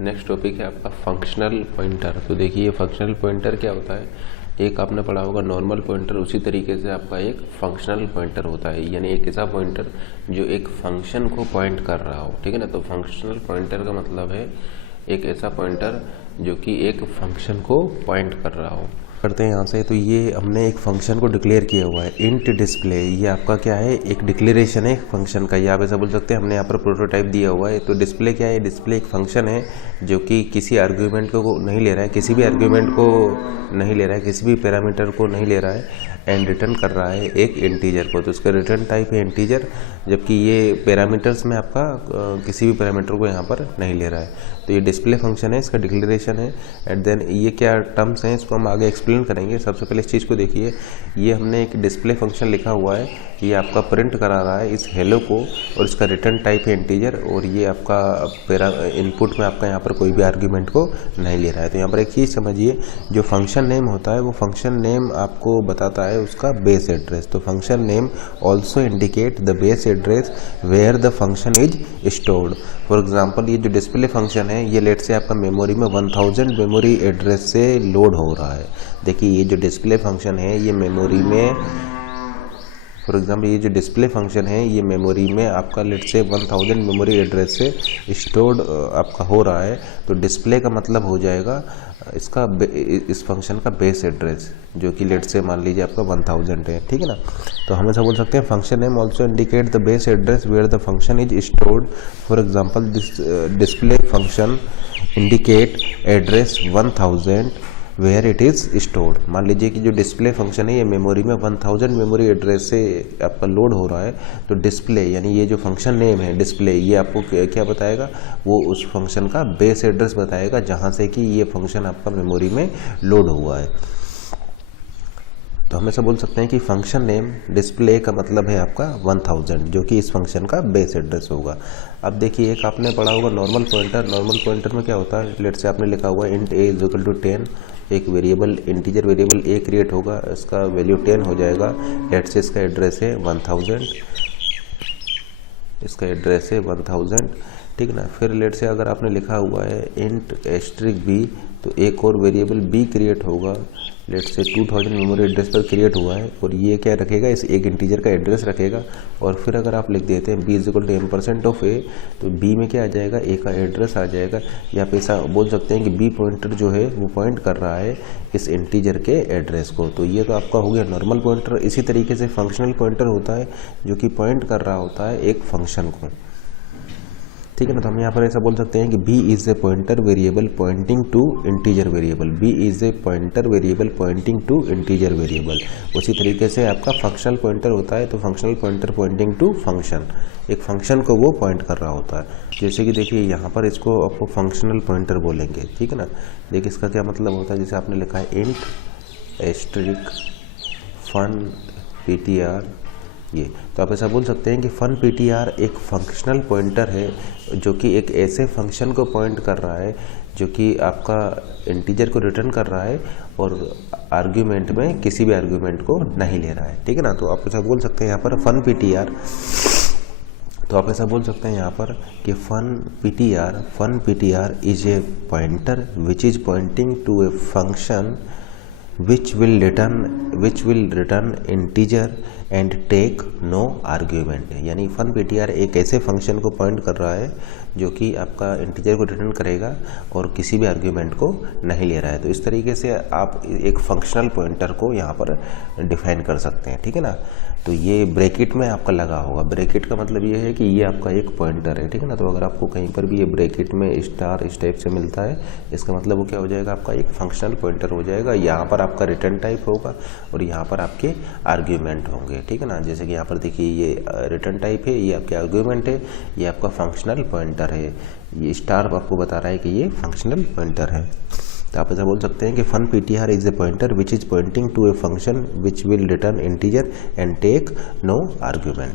Next topic है आपका functional pointer. तो देखिए फंक्शनल पॉइंटर क्या होता है। एक आपने पढ़ा होगा नॉर्मल पॉइंटर, उसी तरीके से आपका एक फंक्शनल पॉइंटर होता है, यानी एक ऐसा पॉइंटर जो एक फंक्शन को पॉइंट कर रहा हो। ठीक है ना। तो फंक्शनल पॉइंटर का मतलब है एक ऐसा पॉइंटर जो कि एक फंक्शन को पॉइंट कर रहा हो। करते हैं यहाँ से। तो ये हमने एक फंक्शन को डिक्लेयर किया हुआ है इंट डिस्प्ले। ये आपका क्या है, एक डिक्लेरेशन है फंक्शन का। ये आप ऐसा बोल सकते हैं, हमने यहाँ पर प्रोटोटाइप दिया हुआ है। तो डिस्प्ले क्या है, डिस्प्ले एक फंक्शन है जो कि किसी आर्ग्यूमेंट को नहीं ले रहा है, किसी भी आर्ग्यूमेंट को नहीं ले रहा है, किसी भी पैरामीटर को नहीं ले रहा है, एंड रिटर्न कर रहा है एक इंटीजर को। तो इसका रिटर्न टाइप है इंटीजर, जबकि ये पैरामीटर्स में आपका किसी भी पैरामीटर को यहाँ पर नहीं ले रहा है। तो ये डिस्प्ले फंक्शन है, इसका डिक्लेरेशन है। एंड देन ये क्या टर्म्स हैं, इसको हम आगे एक्सप्लेन करेंगे। सबसे पहले इस चीज़ को देखिए, ये हमने एक डिस्प्ले फंक्शन लिखा हुआ है, ये आपका प्रिंट करा रहा है इस हेलो को, और इसका रिटर्न टाइप है इंटीजर, और ये आपका इनपुट में आपका यहाँ पर कोई भी आर्ग्यूमेंट को नहीं ले रहा है। तो यहाँ पर एक चीज़ समझिए, जो फंक्शन नेम होता है वो फंक्शन नेम आपको बताता है उसका बेस एड्रेस। तो function name also indicate the base address where the function is stored. For example ये जो डिस्प्ले फंक्शन है, ये लेट से आपका मेमोरी में 1000 मेमोरी एड्रेस से लोड हो रहा है। देखिए ये जो डिस्प्ले फंक्शन है ये मेमोरी में, फॉर एग्जाम्पल ये जो डिस्प्ले फंक्शन है ये मेमोरी में आपका लेट से 1000 मेमोरी एड्रेस से स्टोर्ड आपका हो रहा है। तो डिस्प्ले का मतलब हो जाएगा इसका इस फंक्शन का बेस एड्रेस, जो कि लेट से मान लीजिए आपका 1000 है। ठीक है ना। तो हम ऐसा बोल सकते हैं function name also indicate the base address where the function is stored. For example this display function indicate address 1000 where it is stored. मान लीजिए कि जो डिस्प्ले फंक्शन है ये मेमोरी में 1000 मेमोरी एड्रेस से आपका लोड हो रहा है। तो डिस्प्ले यानी ये जो फंक्शन नेम है डिस्प्ले, ये आपको क्या बताएगा, वो उस फंक्शन का बेस एड्रेस बताएगा जहाँ से कि ये फंक्शन आपका मेमोरी में लोड हुआ है। तो हम ऐसा बोल सकते हैं कि फंक्शन नेम डिस्प्ले का मतलब है आपका 1000, जो कि इस फंक्शन का बेस एड्रेस होगा। अब देखिए एक आपने पढ़ा होगा नॉर्मल पॉइंटर। नॉर्मल पॉइंटर में क्या होता है, लेट से आपने लिखा हुआ है int a is equal to 10, एक variable integer variable a create होगा, इसका वैल्यू 10 हो जाएगा। लेट से इसका एड्रेस है 1000, इसका एड्रेस है 1000। ठीक ना। फिर लेट से अगर आपने लिखा हुआ है इंट एस्ट्रिक b, तो एक और वेरिएबल b क्रिएट होगा, लेट से 2000 मेमोरी एड्रेस पर क्रिएट हुआ है, और ये क्या रखेगा, इस एक इंटीजर का एड्रेस रखेगा। और फिर अगर आप लिख देते हैं b is equal to m% of a, तो b में क्या आ जाएगा, a का एड्रेस आ जाएगा। या आप ऐसा बोल सकते हैं कि b पॉइंटर जो है वो पॉइंट कर रहा है इस इंटीजर के एड्रेस को। तो ये तो आपका हो गया नॉर्मल पॉइंटर। इसी तरीके से फंक्शनल पॉइंटर होता है जो कि पॉइंट कर रहा होता है एक फंक्शन को। ठीक है ना। तो हम यहाँ पर ऐसा बोल सकते हैं कि b is a pointer variable pointing to integer variable. b is a pointer variable pointing to integer variable. उसी तरीके से आपका फंक्शनल पॉइंटर होता है। तो functional pointer pointing to function, एक फंक्शन को वो पॉइंट कर रहा होता है। जैसे कि देखिए यहाँ पर इसको आपको फंक्शनल पॉइंटर बोलेंगे। ठीक है ना। देखिए इसका क्या मतलब होता है, जैसे आपने लिखा है इंट एस्ट्रिक फन ptr ये, तो आप ऐसा बोल सकते हैं कि फन ptr एक फंक्शनल पॉइंटर है जो कि एक ऐसे फंक्शन को पॉइंट कर रहा है जो कि आपका इंटीजर को रिटर्न कर रहा है और आर्ग्यूमेंट में किसी भी आर्ग्यूमेंट को नहीं ले रहा है। ठीक है ना। तो आप ऐसा बोल सकते हैं यहाँ पर फन ptr, तो आप ऐसा बोल सकते हैं यहाँ पर कि fun ptr is a pointer which is pointing to a function which will return integer and take no argument। यानी फन ptr एक ऐसे फंक्शन को पॉइंट कर रहा है जो कि आपका इंटीजर को रिटर्न करेगा और किसी भी आर्ग्यूमेंट को नहीं ले रहा है। तो इस तरीके से आप एक फंक्शनल पॉइंटर को यहाँ पर डिफाइन कर सकते हैं। ठीक है ना। तो ये ब्रैकेट में आपका लगा होगा। ब्रैकेट का मतलब ये है कि ये आपका एक पॉइंटर है। ठीक है ना। तो अगर आपको कहीं पर भी ये ब्रैकेट में स्टार इस टाइप से मिलता है, इसका मतलब वो क्या हो जाएगा, आपका एक फंक्शनल पॉइंटर हो जाएगा। यहाँ पर आपका रिटर्न टाइप होगा और यहाँ पर आपके आर्ग्यूमेंट होंगे। ठीक है ना। जैसे कि यहाँ पर देखिए ये रिटर्न टाइप है, ये आपके आर्ग्यूमेंट है, ये आपका फंक्शनल पॉइंटर है। ये स्टार आपको बता रहा है कि ये फंक्शनल पॉइंटर है। तो आप ऐसा बोल सकते हैं कि fun ptr is a pointer which is pointing to a function which will return integer and take no argument.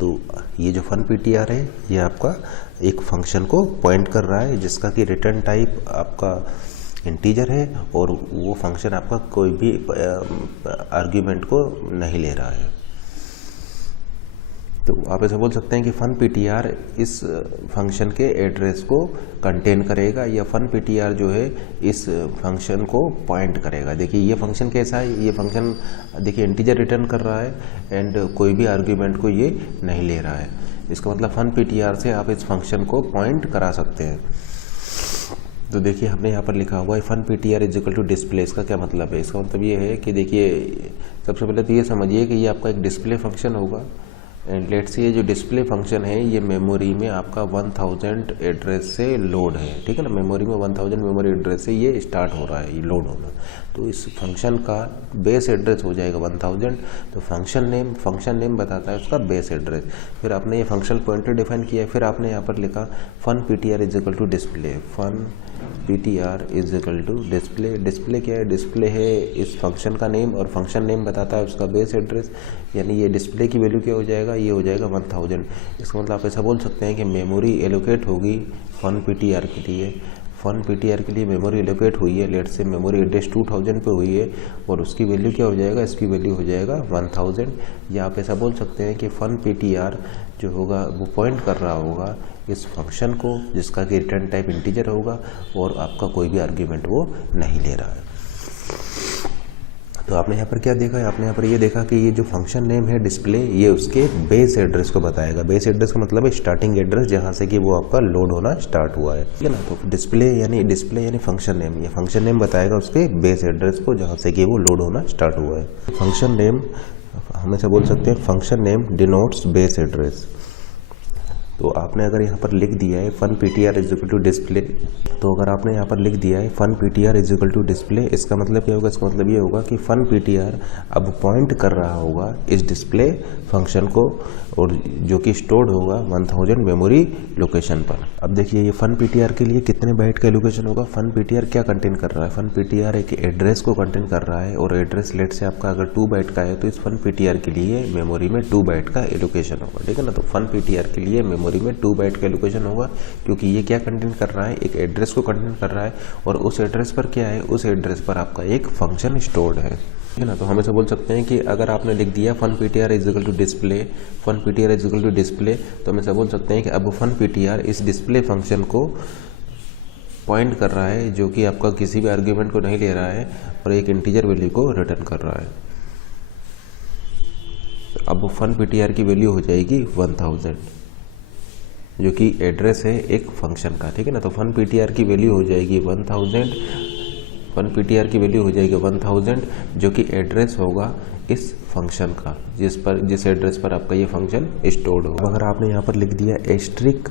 तो ये जो फन ptr है ये आपका एक फंक्शन को पॉइंट कर रहा है जिसका कि रिटर्न टाइप आपका इंटीजर है और वो फंक्शन आपका कोई भी आर्ग्यूमेंट को नहीं ले रहा है। तो आप ऐसा बोल सकते हैं कि फन पीटीआर इस फंक्शन के एड्रेस को कंटेन करेगा, या फन पीटीआर जो है इस फंक्शन को पॉइंट करेगा। देखिए ये फंक्शन कैसा है, ये फंक्शन देखिए इंटीजर रिटर्न कर रहा है एंड कोई भी आर्ग्यूमेंट को ये नहीं ले रहा है। इसका मतलब फन पीटीआर से आप इस फंक्शन को पॉइंट करा सकते हैं। तो देखिए हमने यहाँ पर लिखा हुआ है fun PTR is equal to display. इसका क्या मतलब है? इसका मतलब ये है कि देखिए सबसे पहले तो ये समझिए कि ये आपका एक डिस्प्ले फंक्शन होगा एंड लेट्स से ये जो डिस्प्ले फंक्शन है ये मेमोरी में आपका 1000 एड्रेस से लोड है, ठीक है ना। मेमोरी में 1000 मेमोरी एड्रेस से ये स्टार्ट हो रहा है, ये लोड होना। तो इस फंक्शन का बेस एड्रेस हो जाएगा 1000। तो फंक्शन नेम बताता है उसका बेस एड्रेस। फिर आपने ये फंक्शन पॉइंटर डिफाइन किया, फिर आपने यहाँ पर लिखा fun PTR is equal to display. Fun PTR is equal to display. Display क्या है? डिस्प्ले है इस फंक्शन का नेम और फंक्शन नेम बताता है उसका बेस एड्रेस। यानी ये डिस्प्ले की वैल्यू क्या हो जाएगा? ये हो जाएगा 1000। इसका मतलब आप ऐसा बोल सकते हैं कि मेमोरी एलोकेट होगी फन पीटीआर के लिए। फन पीटीआर के लिए मेमोरी एलोकेट हुई है, लेट से मेमोरी एड्रेस 2000 पे हुई है और उसकी वैल्यू क्या हो जाएगा? इसकी वैल्यू हो जाएगा 1000। या आप ऐसा बोल सकते हैं कि फन पीटीआर जो होगा वो पॉइंट कर रहा होगा इस फंक्शन को जिसका कि रिटर्न टाइप इंटीजर होगा और आपका कोई भी आर्ग्यूमेंट वो नहीं ले रहा है। तो आपने यहाँ पर क्या देखा है? आपने यहाँ पर ये देखा कि ये जो फंक्शन नेम है डिस्प्ले, ये उसके बेस एड्रेस को बताएगा। बेस एड्रेस का मतलब है स्टार्टिंग एड्रेस जहाँ से कि वो आपका लोड होना स्टार्ट हुआ है, ठीक है ना। तो डिस्प्ले यानी फंक्शन नेम, ये फंक्शन नेम बताएगा उसके बेस एड्रेस को जहाँ से कि वो लोड होना स्टार्ट हुआ है। फंक्शन नेम हम ऐसे बोल सकते हैं function name denotes base address. तो आपने अगर यहाँ पर लिख दिया है fun PTR is equal to display, तो अगर आपने यहाँ पर लिख दिया है fun PTR is equal to display, इसका मतलब क्या होगा? इसका मतलब ये होगा कि फन पीटीआर अब पॉइंट कर रहा होगा इस डिस्प्ले फंक्शन को और जो कि स्टोर्ड होगा 1000 मेमोरी लोकेशन पर। अब देखिए ये फन पीटीआर के लिए कितने बाइट का एलोकेशन होगा? फन पीटीआर क्या कंटेन कर रहा है? फन पीटीआर एक एड्रेस को कंटेन कर रहा है और एड्रेस लेट से आपका अगर 2 बाइट का है तो इस फन पीटीआर के लिए मेमोरी में 2 बाइट का एलोकेशन होगा, ठीक है ना। तो फन पीटीआर के लिए मेमोरी में 2 बाइट का एलोकेशन होगा क्योंकि ये क्या कंटेन कर रहा है? एक एड्रेस को कंटेन कर रहा है और उस एड्रेस पर क्या है? उस एड्रेस पर आपका एक फंक्शन स्टोर्ड है, ठीक है ना। तो हम ऐसा बोल सकते हैं कि अगर आपने लिख दिया fun PTR is equal to display, fun PTR is equal to display, तो हम ऐसा बोल सकते हैं कि अब फन पीटीआर इस डिस्प्ले फंक्शन को पॉइंट कर रहा है जो कि आपका किसी भी आर्ग्यूमेंट को नहीं ले रहा है और एक इंटीजर वैल्यू को रिटर्न कर रहा है। अब फन पीटीआर की वैल्यू हो जाएगी 1000 जो कि एड्रेस है एक फंक्शन का, ठीक है ना। तो फन पीटीआर की वैल्यू हो जाएगी 1000, फन पीटीआर की वैल्यू हो जाएगी 1000 जो कि एड्रेस होगा इस फंक्शन का जिस एड्रेस पर आपका ये फंक्शन स्टोर्ड होगा। अगर आपने यहाँ पर लिख दिया asterisk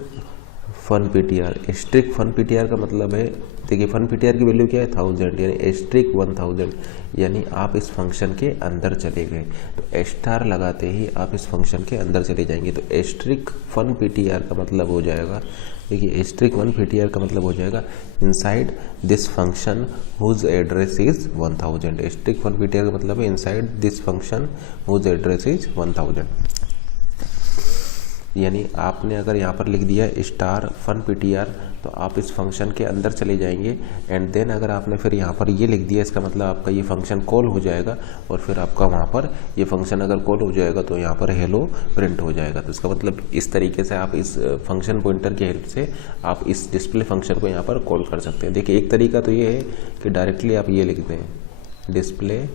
fun PTR, asterisk fun PTR का मतलब है, देखिए फन पीटीआर की वैल्यू क्या है? 1000 यानी एस्ट्रिक 1000 यानी आप इस फंक्शन के अंदर चले गए। तो स्टार लगाते ही आप इस फंक्शन के अंदर चले जाएंगे। तो एस्ट्रिक फन पीटीआर का मतलब हो जाएगा, देखिए एस्ट्रिक फन पीटीआर का मतलब हो जाएगा inside this function whose address is 1000। Asterisk fun PTR का मतलब है inside this function whose address is 1000। यानी आपने अगर यहाँ पर लिख दिया स्टार फन पीटीआर तो आप इस फंक्शन के अंदर चले जाएंगे एंड देन अगर आपने फिर यहाँ पर ये लिख दिया इसका मतलब आपका ये फंक्शन कॉल हो जाएगा और फिर आपका वहाँ पर ये फंक्शन अगर कॉल हो जाएगा तो यहाँ पर हेलो प्रिंट हो जाएगा। तो इसका मतलब इस तरीके से आप इस फंक्शन पॉइंटर की हेल्प से आप इस डिस्प्ले फंक्शन को यहाँ पर कॉल कर सकते हैं। देखिए एक तरीका तो ये है कि डायरेक्टली आप ये लिख दें डिस्प्ले,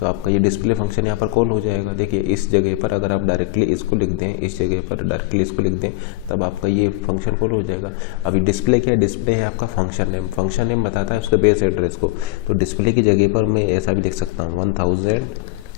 तो आपका ये डिस्प्ले फंक्शन यहाँ पर कॉल हो जाएगा। देखिए इस जगह पर अगर आप डायरेक्टली इसको लिख दें, इस जगह पर डायरेक्टली इसको लिख दें तब आपका ये फंक्शन कॉल हो जाएगा। अभी डिस्प्ले क्या है? डिस्प्ले है आपका फंक्शन नेम, फंक्शन नेम बताता है उसके बेस एड्रेस को। तो डिस्प्ले की जगह पर मैं ऐसा भी लिख सकता हूँ 1000,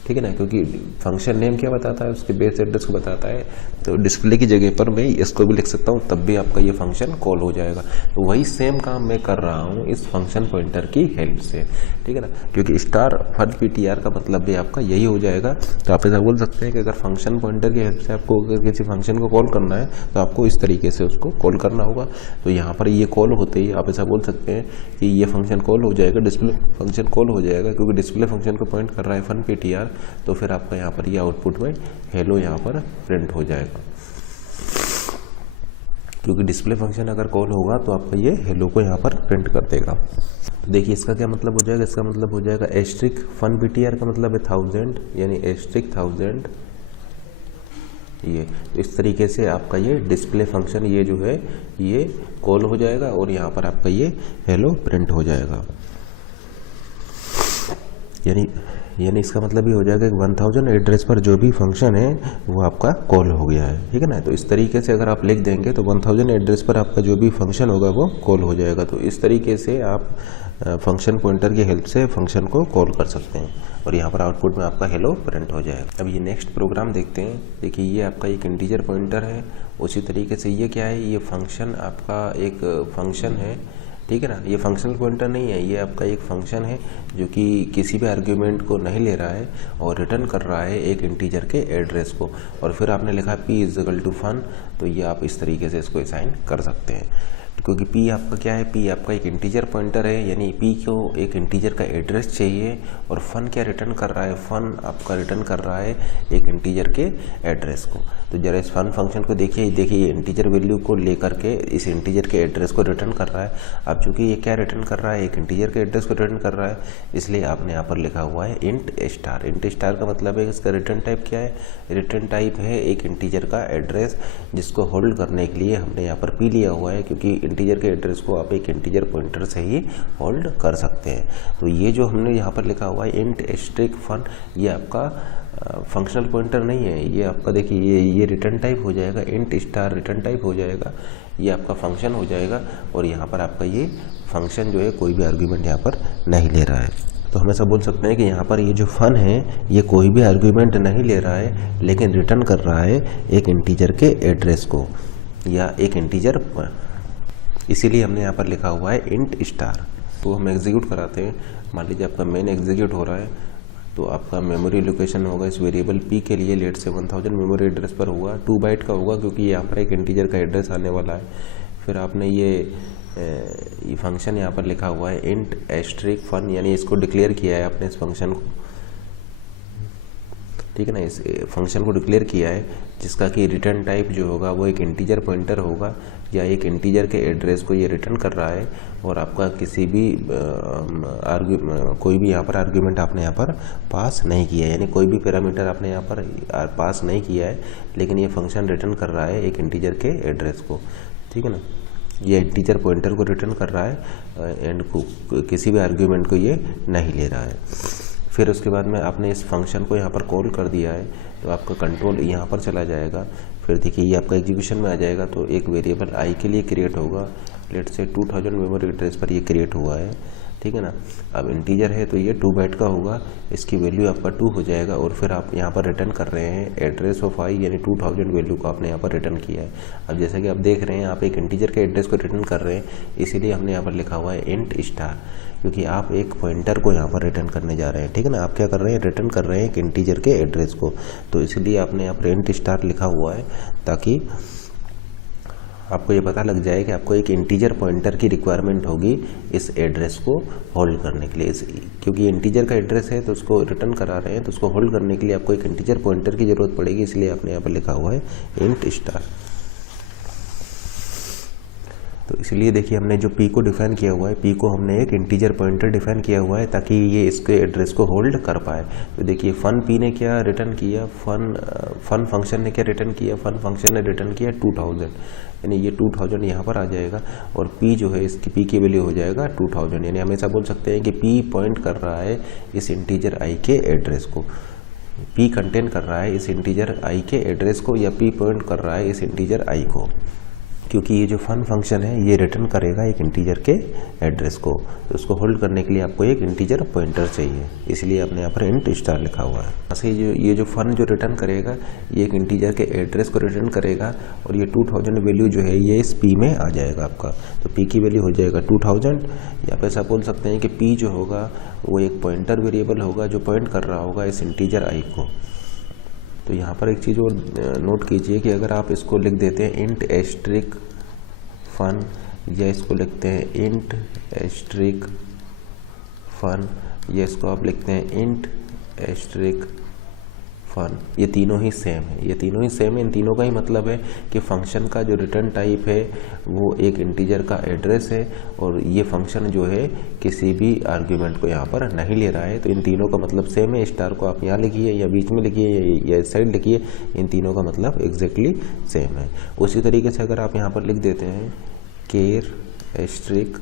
ठीक है ना, क्योंकि फंक्शन नेम क्या बताता है? उसके बेस एड्रेस को बताता है। तो डिस्प्ले की जगह पर मैं इसको भी लिख सकता हूँ तब भी आपका ये फंक्शन कॉल हो जाएगा। तो वही सेम काम मैं कर रहा हूँ इस फंक्शन पॉइंटर की हेल्प से, ठीक है ना, क्योंकि स्टार फन पीटीआर का मतलब भी आपका यही हो जाएगा। तो आप ऐसा बोल सकते हैं कि अगर फंक्शन पॉइंटर की हेल्प से आपको अगर किसी फंक्शन को कॉल करना है तो आपको इस तरीके से उसको कॉल करना होगा। तो यहाँ पर ये कॉल होते ही आप ऐसा बोल सकते हैं कि ये फंक्शन कॉल हो जाएगा, डिस्प्ले फंक्शन कॉल हो जाएगा क्योंकि डिस्प्ले फंक्शन को पॉइंट कर रहा है फन पीटीआर। तो फिर आपका यहाँ पर ये आउटपुट में हेलो यहाँ पर प्रिंट हो जाएगा, क्योंकि डिस्प्ले फंक्शन अगर कॉल होगा तो आपका ये हेलो को यहाँ पर प्रिंट कर देगा। तो देखिए इसका क्या मतलब हो जाएगा? इसका मतलब हो जाएगा एस्ट्रिक फन पीटीआर का मतलब है 1000 यानी एस्ट्रिक 1000 ये। तो इस तरीके से आपका ये डिस्प्ले फंक्शन ये जो है ये कॉल हो जाएगा और यहाँ पर आपका ये हेलो प्रिंट हो जाएगा। यानी इसका मतलब ये हो जाएगा कि 1000 एड्रेस पर जो भी फंक्शन है वो आपका कॉल हो गया है, ठीक है ना। तो इस तरीके से अगर आप लिख देंगे तो 1000 एड्रेस पर आपका जो भी फंक्शन होगा वो कॉल हो जाएगा। तो इस तरीके से आप फंक्शन पॉइंटर की हेल्प से फंक्शन को कॉल कर सकते हैं और यहाँ पर आउटपुट में आपका हेलो प्रिंट हो जाएगा। अब ये नेक्स्ट प्रोग्राम देखते हैं। देखिए ये आपका एक इंटीजर पॉइंटर है, उसी तरीके से ये क्या है, ये फंक्शन आपका एक फंक्शन है, ठीक है ना। ये फंक्शनल पॉइंटर नहीं है, ये आपका एक फंक्शन है जो कि किसी भी आर्ग्यूमेंट को नहीं ले रहा है और रिटर्न कर रहा है एक इंटीजर के एड्रेस को। और फिर आपने लिखा p = fun, तो ये आप इस तरीके से इसको असाइन कर सकते हैं, क्योंकि p आपका क्या है, p आपका एक इंटीजर पॉइंटर है, यानी p को एक इंटीजर का एड्रेस चाहिए। और फन क्या रिटर्न कर रहा है, फन आपका रिटर्न कर रहा है एक इंटीजर के एड्रेस को। तो जरा इस फन फंक्शन को देखिए ये इंटीजर वैल्यू को लेकर के इस इंटीजर के एड्रेस को रिटर्न कर रहा है। अब चूंकि ये क्या रिटर्न कर रहा है, एक इंटीजर के एड्रेस को रिटर्न कर रहा है, इसलिए आपने यहाँ पर लिखा हुआ है इंट स्टार। इंट स्टार का मतलब है इसका रिटर्न टाइप क्या है, रिटर्न टाइप है एक इंटीजर का एड्रेस, जिसको होल्ड करने के लिए हमने यहाँ पर p लिया हुआ है, क्योंकि इंटीजर के एड्रेस को आप एक इंटीजर पॉइंटर से ही होल्ड कर सकते हैं। तो ये जो हमने यहाँ पर लिखा हुआ है इंट स्ट्रिक फन, ये आपका फंक्शनल पॉइंटर नहीं है, ये आपका देखिए ये रिटर्न टाइप हो जाएगा, इंट स्टार रिटर्न टाइप हो जाएगा, ये आपका फंक्शन हो जाएगा। और यहाँ पर आपका ये फंक्शन जो है कोई भी आर्ग्यूमेंट यहाँ पर नहीं ले रहा है। तो हम ऐसा बोल सकते हैं कि यहाँ पर ये जो फन है ये कोई भी आर्ग्यूमेंट नहीं ले रहा है, लेकिन रिटर्न कर रहा है एक इंटीजर के एड्रेस को या एक इंटीजर, इसीलिए हमने यहाँ पर लिखा हुआ है इंट स्टार। तो हम एग्जीक्यूट कराते हैं। मान लीजिए आपका मेन एग्जीक्यूट हो रहा है, तो आपका मेमोरी लोकेशन होगा इस वेरिएबल p के लिए, लेट से 1000 मेमोरी एड्रेस पर होगा, 2 बाइट का होगा, क्योंकि यहाँ पर एक इंटीजर का एड्रेस आने वाला है। फिर आपने ये फंक्शन यहाँ पर लिखा हुआ है इंट एस्ट्रिक फन, यानी इसको डिक्लेयर किया है आपने इस फंक्शन को, ठीक है ना। इस फंक्शन को डिक्लेयर किया है, जिसका कि रिटर्न टाइप जो होगा वो एक इंटीजर पॉइंटर होगा या एक इंटीजर के एड्रेस को ये रिटर्न कर रहा है। और आपका किसी भी कोई भी यहाँ पर आर्ग्यूमेंट आपने यहाँ पर पास नहीं किया है, यानी कोई भी पैरामीटर आपने यहाँ पर पास नहीं किया है, लेकिन ये फंक्शन रिटर्न कर रहा है एक इंटीजर के एड्रेस को, ठीक है ना। ये इंटीजर पॉइंटर को रिटर्न कर रहा है एंड किसी भी आर्ग्यूमेंट को ये नहीं ले रहा है। फिर उसके बाद में आपने इस फंक्शन को यहाँ पर कॉल कर दिया है, तो आपका कंट्रोल यहाँ पर चला जाएगा। फिर देखिए ये आपका एग्जीक्यूशन में आ जाएगा, तो एक वेरिएबल i के लिए क्रिएट होगा, लेट से 2000 मेमोरी एड्रेस पर ये क्रिएट हुआ है, ठीक है ना। अब इंटीजर है तो ये 2 बाइट का होगा, इसकी वैल्यू आपका 2 हो जाएगा। और फिर आप यहाँ पर रिटर्न कर रहे हैं एड्रेस ऑफ i, यानी 2000 वैल्यू को आपने यहाँ पर रिटर्न किया है। अब जैसा कि आप देख रहे हैं आप एक इंटीजर के एड्रेस को रिटर्न कर रहे हैं, इसीलिए हमने यहाँ पर लिखा हुआ है इंट स्टार, क्योंकि आप एक पॉइंटर को यहाँ पर रिटर्न करने जा रहे हैं, ठीक है ना। आप क्या कर रहे हैं, रिटर्न कर रहे हैं एक इंटीजर के एड्रेस को, तो इसलिए आपने यहाँ पर इंट स्टार लिखा हुआ है, ताकि आपको ये पता लग जाए कि आपको एक इंटीजर पॉइंटर की रिक्वायरमेंट होगी इस एड्रेस को होल्ड करने के लिए। क्योंकि इंटीजर का एड्रेस है तो उसको रिटर्न करा रहे हैं, तो उसको होल्ड करने के लिए आपको एक इंटीजर पॉइंटर की ज़रूरत पड़ेगी, इसलिए आपने यहाँ पर लिखा हुआ है इंट स्टार। तो इसलिए देखिए हमने जो p को डिफाइन किया हुआ है, p को हमने एक इंटीजर पॉइंटर डिफाइन किया हुआ है ताकि ये इसके एड्रेस को होल्ड कर पाए। तो देखिए फन p ने क्या रिटर्न किया, फन फंक्शन ने क्या रिटर्न किया, फन फंक्शन ने रिटर्न किया 2000, यानी ये 2000 यहाँ पर आ जाएगा। और p जो है इसकी p की वैल्यू हो जाएगा 2000, यानी हम ऐसा बोल सकते हैं कि p पॉइंट कर रहा है इस इंटीजर i के एड्रेस को, p कंटेन कर रहा है इस इंटीजर i के एड्रेस को, या p पॉइंट कर रहा है इस इंटीजर i को, क्योंकि ये जो फन फंक्शन है ये रिटर्न करेगा एक इंटीजर के एड्रेस को। तो उसको होल्ड करने के लिए आपको एक इंटीजर पॉइंटर चाहिए, इसलिए आपने यहाँ पर इंट स्टार लिखा हुआ है। ऐसे ये जो फन जो रिटर्न करेगा ये एक इंटीजर के एड्रेस को रिटर्न करेगा, और ये 2000 वैल्यू जो है ये इस p में आ जाएगा आपका। तो p की वैल्यू हो जाएगा 2000, या फिर ऐसा बोल सकते हैं कि p जो होगा वो एक पॉइंटर वेरिएबल होगा जो पॉइंट कर रहा होगा इस इंटीजर i को। तो यहाँ पर एक चीज़ और नोट कीजिए कि अगर आप इसको लिख देते हैं इंट एस्ट्रिक फन, या इसको लिखते हैं इंट एस्ट्रिक फन, या इसको आप लिखते हैं इंट एस्ट्रिक फन, ये तीनों ही सेम है, ये तीनों ही सेम है। इन तीनों का ही मतलब है कि फंक्शन का जो रिटर्न टाइप है वो एक इंटीजर का एड्रेस है और ये फंक्शन जो है किसी भी आर्ग्यूमेंट को यहाँ पर नहीं ले रहा है। तो इन तीनों का मतलब सेम है। स्टार को आप यहाँ लिखिए या बीच में लिखिए या इस साइड लिखिए, इन तीनों का मतलब एग्जैक्टली सेम है। उसी तरीके से अगर आप यहाँ पर लिख देते हैं केर एस्ट्रिक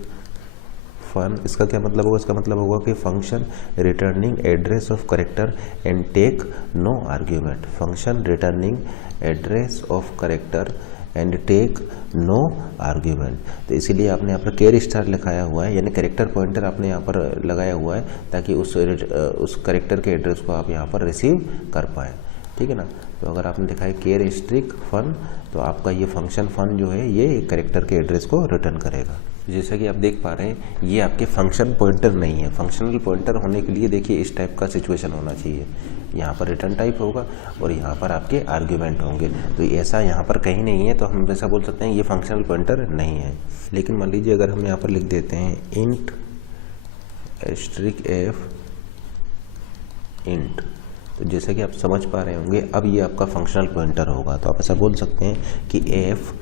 फन, इसका क्या मतलब होगा? इसका मतलब होगा कि function returning address of character and take no argument. Function returning address of character and take no argument. तो इसीलिए आपने यहाँ पर केर स्टार लिखाया हुआ है, यानी करेक्टर पॉइंटर आपने यहाँ पर लगाया हुआ है ताकि उस करेक्टर के एड्रेस को आप यहाँ पर रिसीव कर पाएँ, ठीक है ना। तो अगर आपने लिखा है केर एस्ट्रिक फन, तो आपका ये फंक्शन फन जो है ये करेक्टर के एड्रेस को रिटर्न करेगा। जैसा कि आप देख पा रहे हैं ये आपके फंक्शन पॉइंटर नहीं है। फंक्शनल पॉइंटर होने के लिए देखिए इस टाइप का सिचुएशन होना चाहिए, यहाँ पर रिटर्न टाइप होगा और यहाँ पर आपके आर्ग्यूमेंट होंगे। तो ऐसा यहाँ पर कहीं नहीं है, तो हम वैसा बोल सकते हैं ये फंक्शनल पॉइंटर नहीं है। लेकिन मान लीजिए अगर हम यहाँ पर लिख देते हैं इंट एस्ट्रिक एफ इंट, तो जैसे कि आप समझ पा रहे होंगे अब ये आपका फंक्शनल पॉइंटर होगा। तो आप ऐसा बोल सकते हैं कि F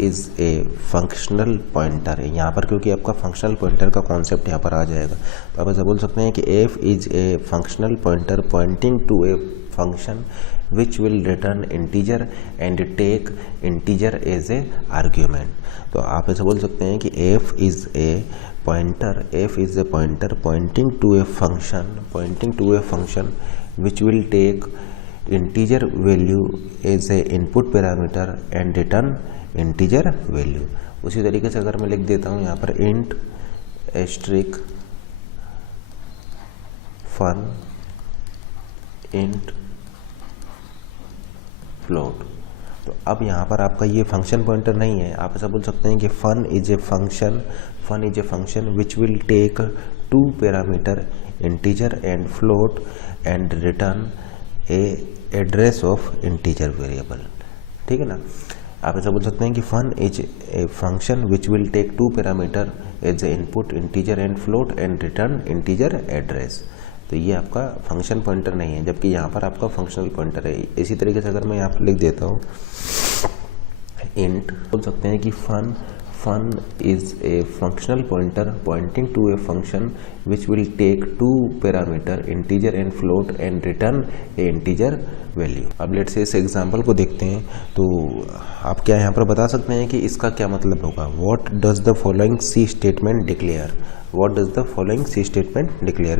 is a functional pointer है यहाँ पर, क्योंकि आपका फंक्शनल पॉइंटर का कॉन्सेप्ट यहाँ पर आ जाएगा। तो आप ऐसा बोल सकते हैं कि F is a functional pointer pointing to a function which will return integer and take integer as a argument. तो आप ऐसा बोल सकते हैं कि F is a pointer pointing to a function which will take integer value as a input parameter and return integer value। उसी तरीके से अगर मैं लिख देता हूँ यहाँ पर int asterisk fun int float, तो अब यहाँ पर आपका ये फंक्शन पॉइंटर नहीं है। आप ऐसा बोल सकते हैं कि fun is a function which will take two parameter integer and float and return a address of integer variable, ठीक है ना। आप ऐसा बोल सकते हैं कि fun is a function which will take two parameter as a input integer and float and return integer address. तो ये आपका फंक्शन पॉइंटर नहीं है, जबकि यहाँ पर आपका फंक्शनल पॉइंटर है। इसी तरीके से अगर मैं यहाँ पर लिख देता हूँ इंट, बोल सकते हैं कि fun is a functional pointer pointing to a function which will take two parameter integer and float and return a integer value। अब लेट्स से इस एग्जांपल को देखते हैं, तो आप क्या यहाँ पर बता सकते हैं कि इसका क्या मतलब होगा? What does the following C statement declare?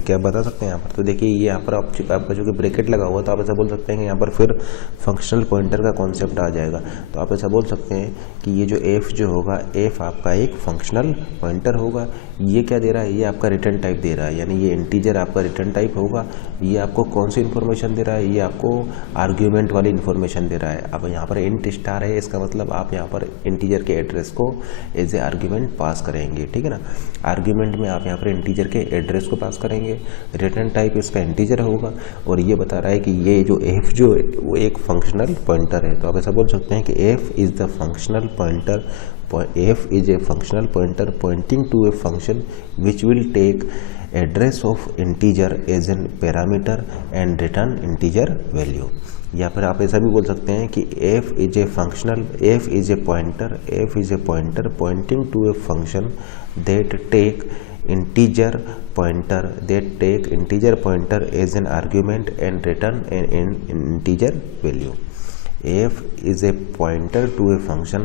क्या बता सकते हैं यहाँ पर? तो देखिए ये यहाँ पर आपका जो कि ब्रैकेट लगा हुआ, तो आप ऐसा बोल सकते हैं कि यहाँ पर फिर फंक्शनल पॉइंटर का कॉन्सेप्ट आ जाएगा। तो आप ऐसा बोल सकते हैं कि ये जो एफ जो होगा, एफ आपका एक फंक्शनल पॉइंटर होगा। ये क्या दे रहा है? ये आपका रिटर्न टाइप दे रहा है, यानी ये इंटीजर आपका रिटर्न टाइप होगा। ये आपको कौन सी इन्फॉर्मेशन दे रहा है? ये आपको आर्ग्यूमेंट वाली इन्फॉर्मेशन दे रहा है। अब यहाँ पर इंट स्टार है, इसका मतलब आप यहाँ पर इंटीजर के एड्रेस को एज ए आर्ग्यूमेंट पास करेंगे, ठीक है ना। आर्ग्यूमेंट में आप यहाँ पर इंटीजर के एड्रेस को पास करेंगे, रिटर्न टाइप इसका इंटीजर होगा और ये बता रहा है कि ये जो एफ जो वो एक फंक्शनल पॉइंटर है। तो आप ऐसा बोल सकते हैं कि F is the functional pointer, f is a functional pointer pointing to a function which will take address of integer as an parameter and return integer value। या फिर आप ऐसा भी बोल सकते हैं कि f is a pointer pointing to a function that take integer pointer as an argument and return an integer value। f is a pointer to a function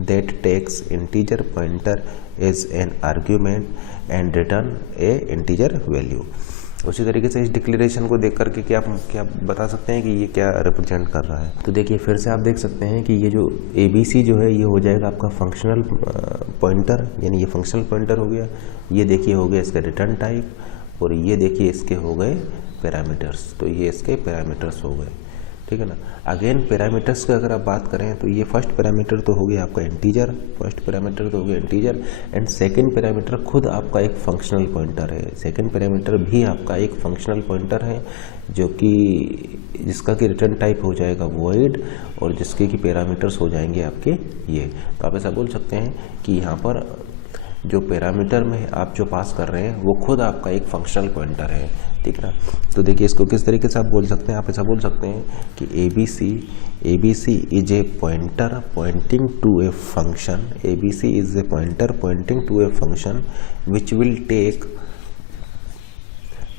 that takes integer pointer as an argument and return a integer value। उसी तरीके से इस declaration को देख करके क्या बता सकते हैं कि ये क्या रिप्रेजेंट कर रहा है? तो देखिए फिर से आप देख सकते हैं कि ये जो ABC जो है ये हो जाएगा आपका फंक्शनल पॉइंटर, यानी ये फंक्शनल पॉइंटर हो गया। ये देखिए हो गया इसका रिटर्न टाइप और ये देखिए इसके हो गए पैरामीटर्स, तो ये इसके पैरामीटर्स हो गए, ठीक है ना। अगेन पैरामीटर्स की अगर आप बात करें तो ये फर्स्ट पैरामीटर तो हो गया आपका इंटीजर, एंड सेकंड पैरामीटर खुद आपका एक फंक्शनल पॉइंटर है। सेकंड पैरामीटर भी आपका एक फंक्शनल पॉइंटर है जो कि जिसका कि रिटर्न टाइप हो जाएगा वॉइड और जिसके कि पैरामीटर्स हो जाएंगे आपके ये। तो आप ऐसा बोल सकते हैं कि यहाँ पर जो पैरामीटर में आप जो पास कर रहे हैं वो खुद आपका एक फंक्शनल पॉइंटर है। ठीक है ना। तो देखिए इसको किस तरीके से आप बोल सकते हैं, आप ऐसा बोल सकते हैं कि A B C is a pointer pointing to a function, A B C is a pointer pointing to a function which will take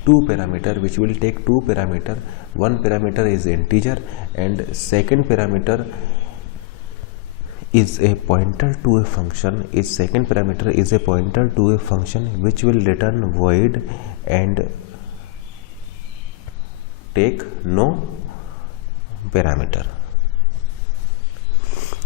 two parameter, which will take two parameter. One parameter is integer and second parameter is a pointer to a function. Is second parameter is a pointer to a function which will return void and take no parameter.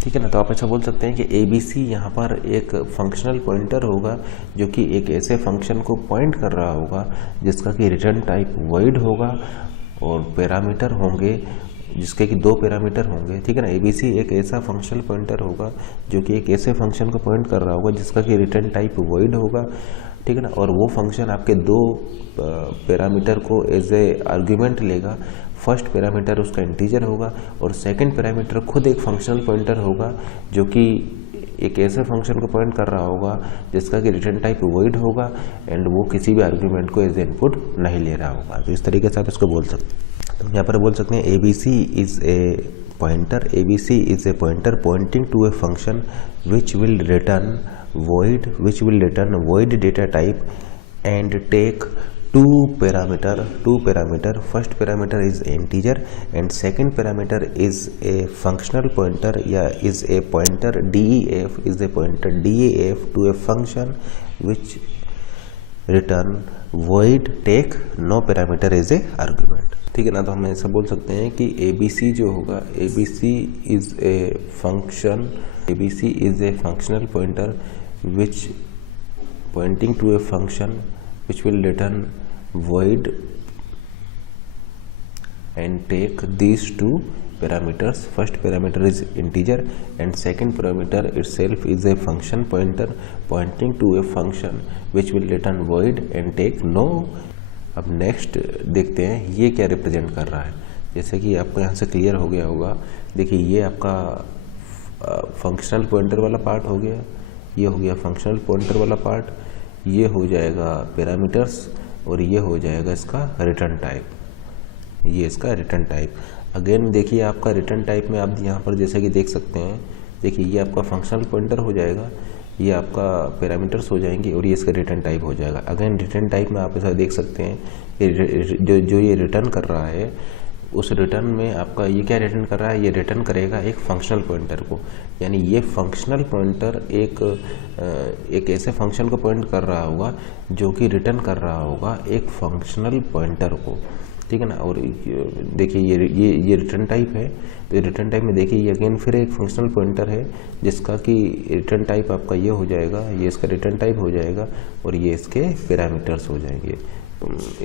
ठीक है ना। तो आप ऐसा बोल सकते हैं कि ए बी सी यहाँ पर एक फंक्शनल पॉइंटर होगा जो कि एक ऐसे फंक्शन को पॉइंट कर रहा होगा जिसका कि रिटर्न टाइप वॉइड होगा और पैरामीटर होंगे जिसके कि दो पैरामीटर होंगे। ठीक है ना। ए बी सी एक ऐसा फंक्शनल पॉइंटर होगा जो कि एक ऐसे फंक्शन को पॉइंट कर रहा होगा जिसका कि रिटर्न टाइप वॉइड होगा। ठीक है ना। और वो फंक्शन आपके दो पैरामीटर को एज ए आर्ग्यूमेंट लेगा। फर्स्ट पैरामीटर उसका इंटीजर होगा और सेकंड पैरामीटर खुद एक फंक्शनल पॉइंटर होगा जो कि एक ऐसे फंक्शन को पॉइंट कर रहा होगा जिसका कि रिटर्न टाइप वॉइड होगा एंड वो किसी भी आर्ग्यूमेंट को एज ए इनपुट नहीं ले रहा होगा। तो इस तरीके से आप इसको बोल सकते हैं। तो यहाँ पर बोल सकते हैं A B C is a pointer, A B C is a pointer pointing to a function which will return void data type and take two parameter. First parameter is integer and second parameter is a functional pointer is a pointer def to a function which return void take no parameter as a argument। ठीक है ना। तो हम ऐसा बोल सकते हैं कि ए बी सी जो होगा, A B C is a functional pointer which pointing to a function which will return void and take these two parameters. First parameter is integer and second parameter itself is a function pointer pointing to a function which will return void and take no। अब next देखते हैं ये क्या represent कर रहा है। जैसे कि आपको यहाँ से क्लियर हो गया होगा, देखिए ये आपका फंक्शनल पॉइंटर वाला पार्ट हो गया, ये हो गया फंक्शनल पॉइंटर वाला पार्ट, ये हो जाएगा पैरामीटर्स और ये हो जाएगा इसका रिटर्न टाइप, ये इसका रिटर्न टाइप। अगेन देखिए आपका रिटर्न टाइप में आप यहाँ पर जैसे कि देख सकते हैं, देखिए ये आपका फंक्शनल पॉइंटर हो जाएगा, ये आपका पैरामीटर्स हो जाएंगे और ये इसका रिटर्न टाइप हो जाएगा। अगेन रिटर्न टाइप में आप ऐसा देख सकते हैं जो ये रिटर्न कर रहा है उस रिटर्न में आपका ये क्या रिटर्न कर रहा है, ये रिटर्न करेगा एक फंक्शनल पॉइंटर को। यानी ये फंक्शनल पॉइंटर एक ऐसे फंक्शन को पॉइंट कर रहा होगा जो कि रिटर्न कर रहा होगा एक फंक्शनल पॉइंटर को। ठीक है ना। और देखिए ये रिटर्न टाइप है, तो रिटर्न टाइप में देखिए ये अगेन फिर एक फंक्शनल पॉइंटर है जिसका कि रिटर्न टाइप आपका ये हो जाएगा, ये इसका रिटर्न टाइप हो जाएगा और ये इसके पैरामीटर्स हो जाएंगे।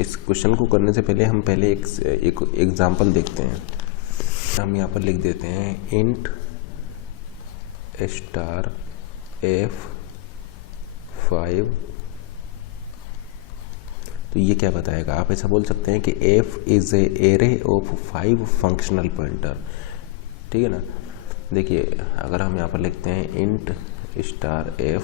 इस क्वेश्चन को करने से पहले हम पहले एक एग्जांपल देखते हैं। हम यहाँ पर लिख देते हैं इंट स्टार f5। तो ये क्या बताएगा, आप ऐसा बोल सकते हैं कि f is a array of 5 functional pointer. ठीक है ना। देखिए अगर हम यहाँ पर लिखते हैं इंट स्टार f,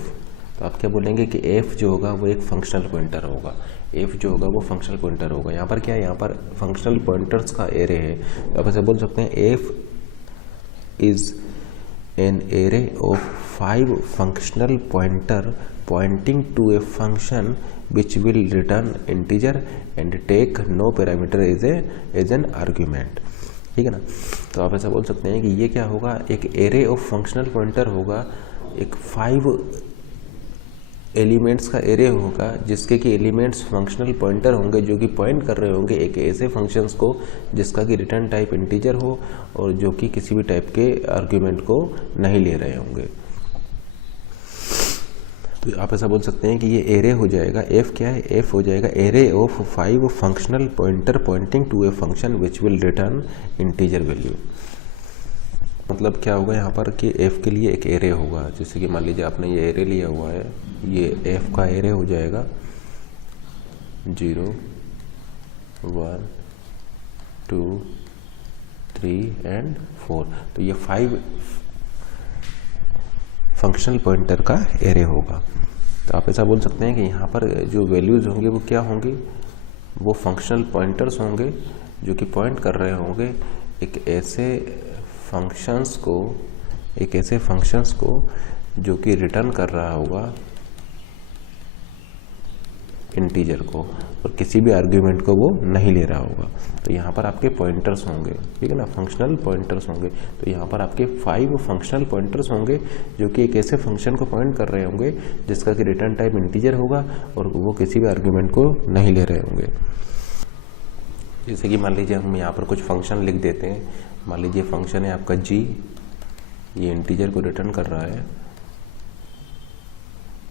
तो आप क्या बोलेंगे कि f जो होगा वो एक फंक्शनल पॉइंटर होगा, f जो होगा वो फंक्शनल पॉइंटर होगा। यहाँ पर क्या है, यहाँ पर फंक्शनल पॉइंटर्स का एरे है, तो आप ऐसे बोल सकते हैं f is an array of 5 functional pointer pointing to a function which will return integer and take no parameter as an argument। ठीक है ना। तो आप ऐसा बोल सकते हैं कि ये क्या होगा, एक एरे ऑफ फंक्शनल पॉइंटर होगा, एक 5 एलिमेंट्स का एरे होगा जिसके कि एलिमेंट्स फंक्शनल पॉइंटर होंगे जो कि पॉइंट कर रहे होंगे एक ऐसे फंक्शंस को जिसका कि रिटर्न टाइप इंटीजर हो और जो कि किसी भी टाइप के आर्ग्यूमेंट को नहीं ले रहे होंगे। तो आप ऐसा बोल सकते हैं कि ये एरे हो जाएगा, f क्या है, f हो जाएगा array of 5 functional pointer pointing to a function which will return integer value. मतलब क्या होगा यहाँ पर कि f के लिए एक एरे होगा, जैसे कि मान लीजिए आपने ये एरे लिया हुआ है, ये f का एरे हो जाएगा 0 1 2 3 एंड 4। तो ये 5 फंक्शनल पॉइंटर का एरे होगा। तो आप ऐसा बोल सकते हैं कि यहाँ पर जो वैल्यूज होंगी वो क्या होंगी, वो फंक्शनल पॉइंटर्स होंगे जो कि पॉइंट कर रहे होंगे एक ऐसे फंक्शंस को जो कि रिटर्न कर रहा होगा इंटीजर को और किसी भी आर्ग्यूमेंट को वो नहीं ले रहा होगा। तो यहाँ पर आपके पॉइंटर्स होंगे, ठीक है ना, फंक्शनल पॉइंटर्स होंगे। तो यहाँ पर आपके 5 फंक्शनल पॉइंटर्स होंगे जो कि एक ऐसे फंक्शन को पॉइंट कर रहे होंगे जिसका कि रिटर्न टाइप इंटीजर होगा और वो किसी भी आर्ग्यूमेंट को नहीं ले रहे होंगे। जैसे कि मान लीजिए हम यहाँ पर कुछ फंक्शन लिख देते हैं। मान लीजिए फंक्शन है आपका g, ये इंटीजर को रिटर्न कर रहा है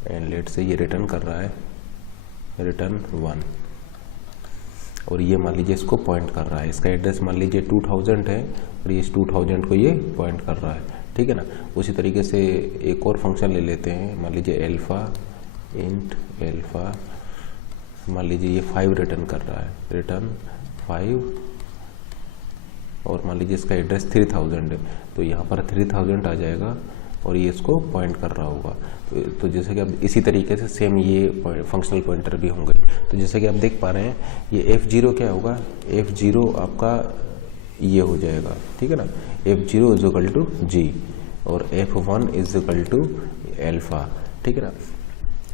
एंड लेट से ये रिटर्न कर रहा है रिटर्न 1 और ये मान लीजिए इसको पॉइंट कर रहा है। इसका एड्रेस मान लीजिए 2000 है और ये इस 2000 को ये पॉइंट कर रहा है, ठीक है ना। उसी तरीके से एक और फंक्शन ले लेते हैं। मान लीजिए अल्फा, इंट अल्फा, मान लीजिए ये 5 रिटर्न कर रहा है, रिटर्न 5 और मान लीजिए इसका एड्रेस 3000 है तो यहाँ पर 3000 आ जाएगा और ये इसको पॉइंट कर रहा होगा। तो जैसे कि अब इसी तरीके से सेम ये फंक्शनल पॉइंटर भी होंगे। तो जैसे कि आप देख पा रहे हैं ये F0 क्या होगा, F0 आपका ये हो जाएगा, ठीक है ना, F0 is equal to G और F1 is equal to alpha, ठीक है ना।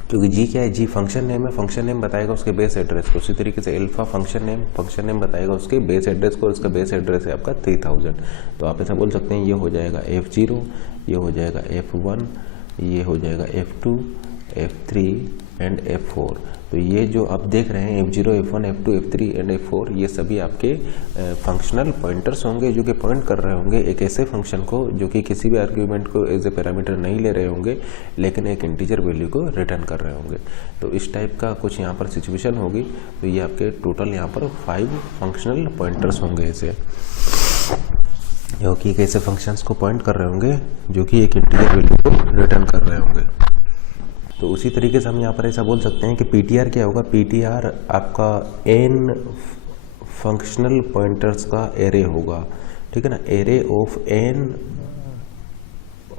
क्योंकि G क्या है, G फंक्शन नेम है, फंक्शन नेम बताएगा उसके बेस एड्रेस को। उसी तरीके से अल्फा फंक्शन नेम बताएगा उसके बेस एड्रेस को और उसका बेस एड्रेस है आपका 3000। तो आप ऐसा बोल सकते हैं ये हो जाएगा F0, ये हो जाएगा F1, ये हो जाएगा F2, F3 एंड F4। तो ये जो आप देख रहे हैं F0, F1, F2, F3 and F4 ये सभी आपके फंक्शनल पॉइंटर्स होंगे जो कि पॉइंट कर रहे होंगे एक ऐसे फंक्शन को जो कि किसी भी आर्ग्यूमेंट को एज ए पैरामीटर नहीं ले रहे होंगे लेकिन एक इंटीजर वैल्यू को रिटर्न कर रहे होंगे। तो इस टाइप का कुछ यहाँ पर सिचुएशन होगी। तो ये आपके टोटल यहाँ पर 5 फंक्शनल पॉइंटर्स होंगे ऐसे, जो कि एक ऐसे फंक्शंस को पॉइंट कर रहे होंगे जो कि एक इंटीजर वैल्यू को रिटर्न कर रहे होंगे। तो उसी तरीके से हम यहाँ पर ऐसा बोल सकते हैं कि पीटीआर क्या होगा, पीटीआर आपका n फंक्शनल पॉइंटर्स का एरे होगा, ठीक है ना, array of n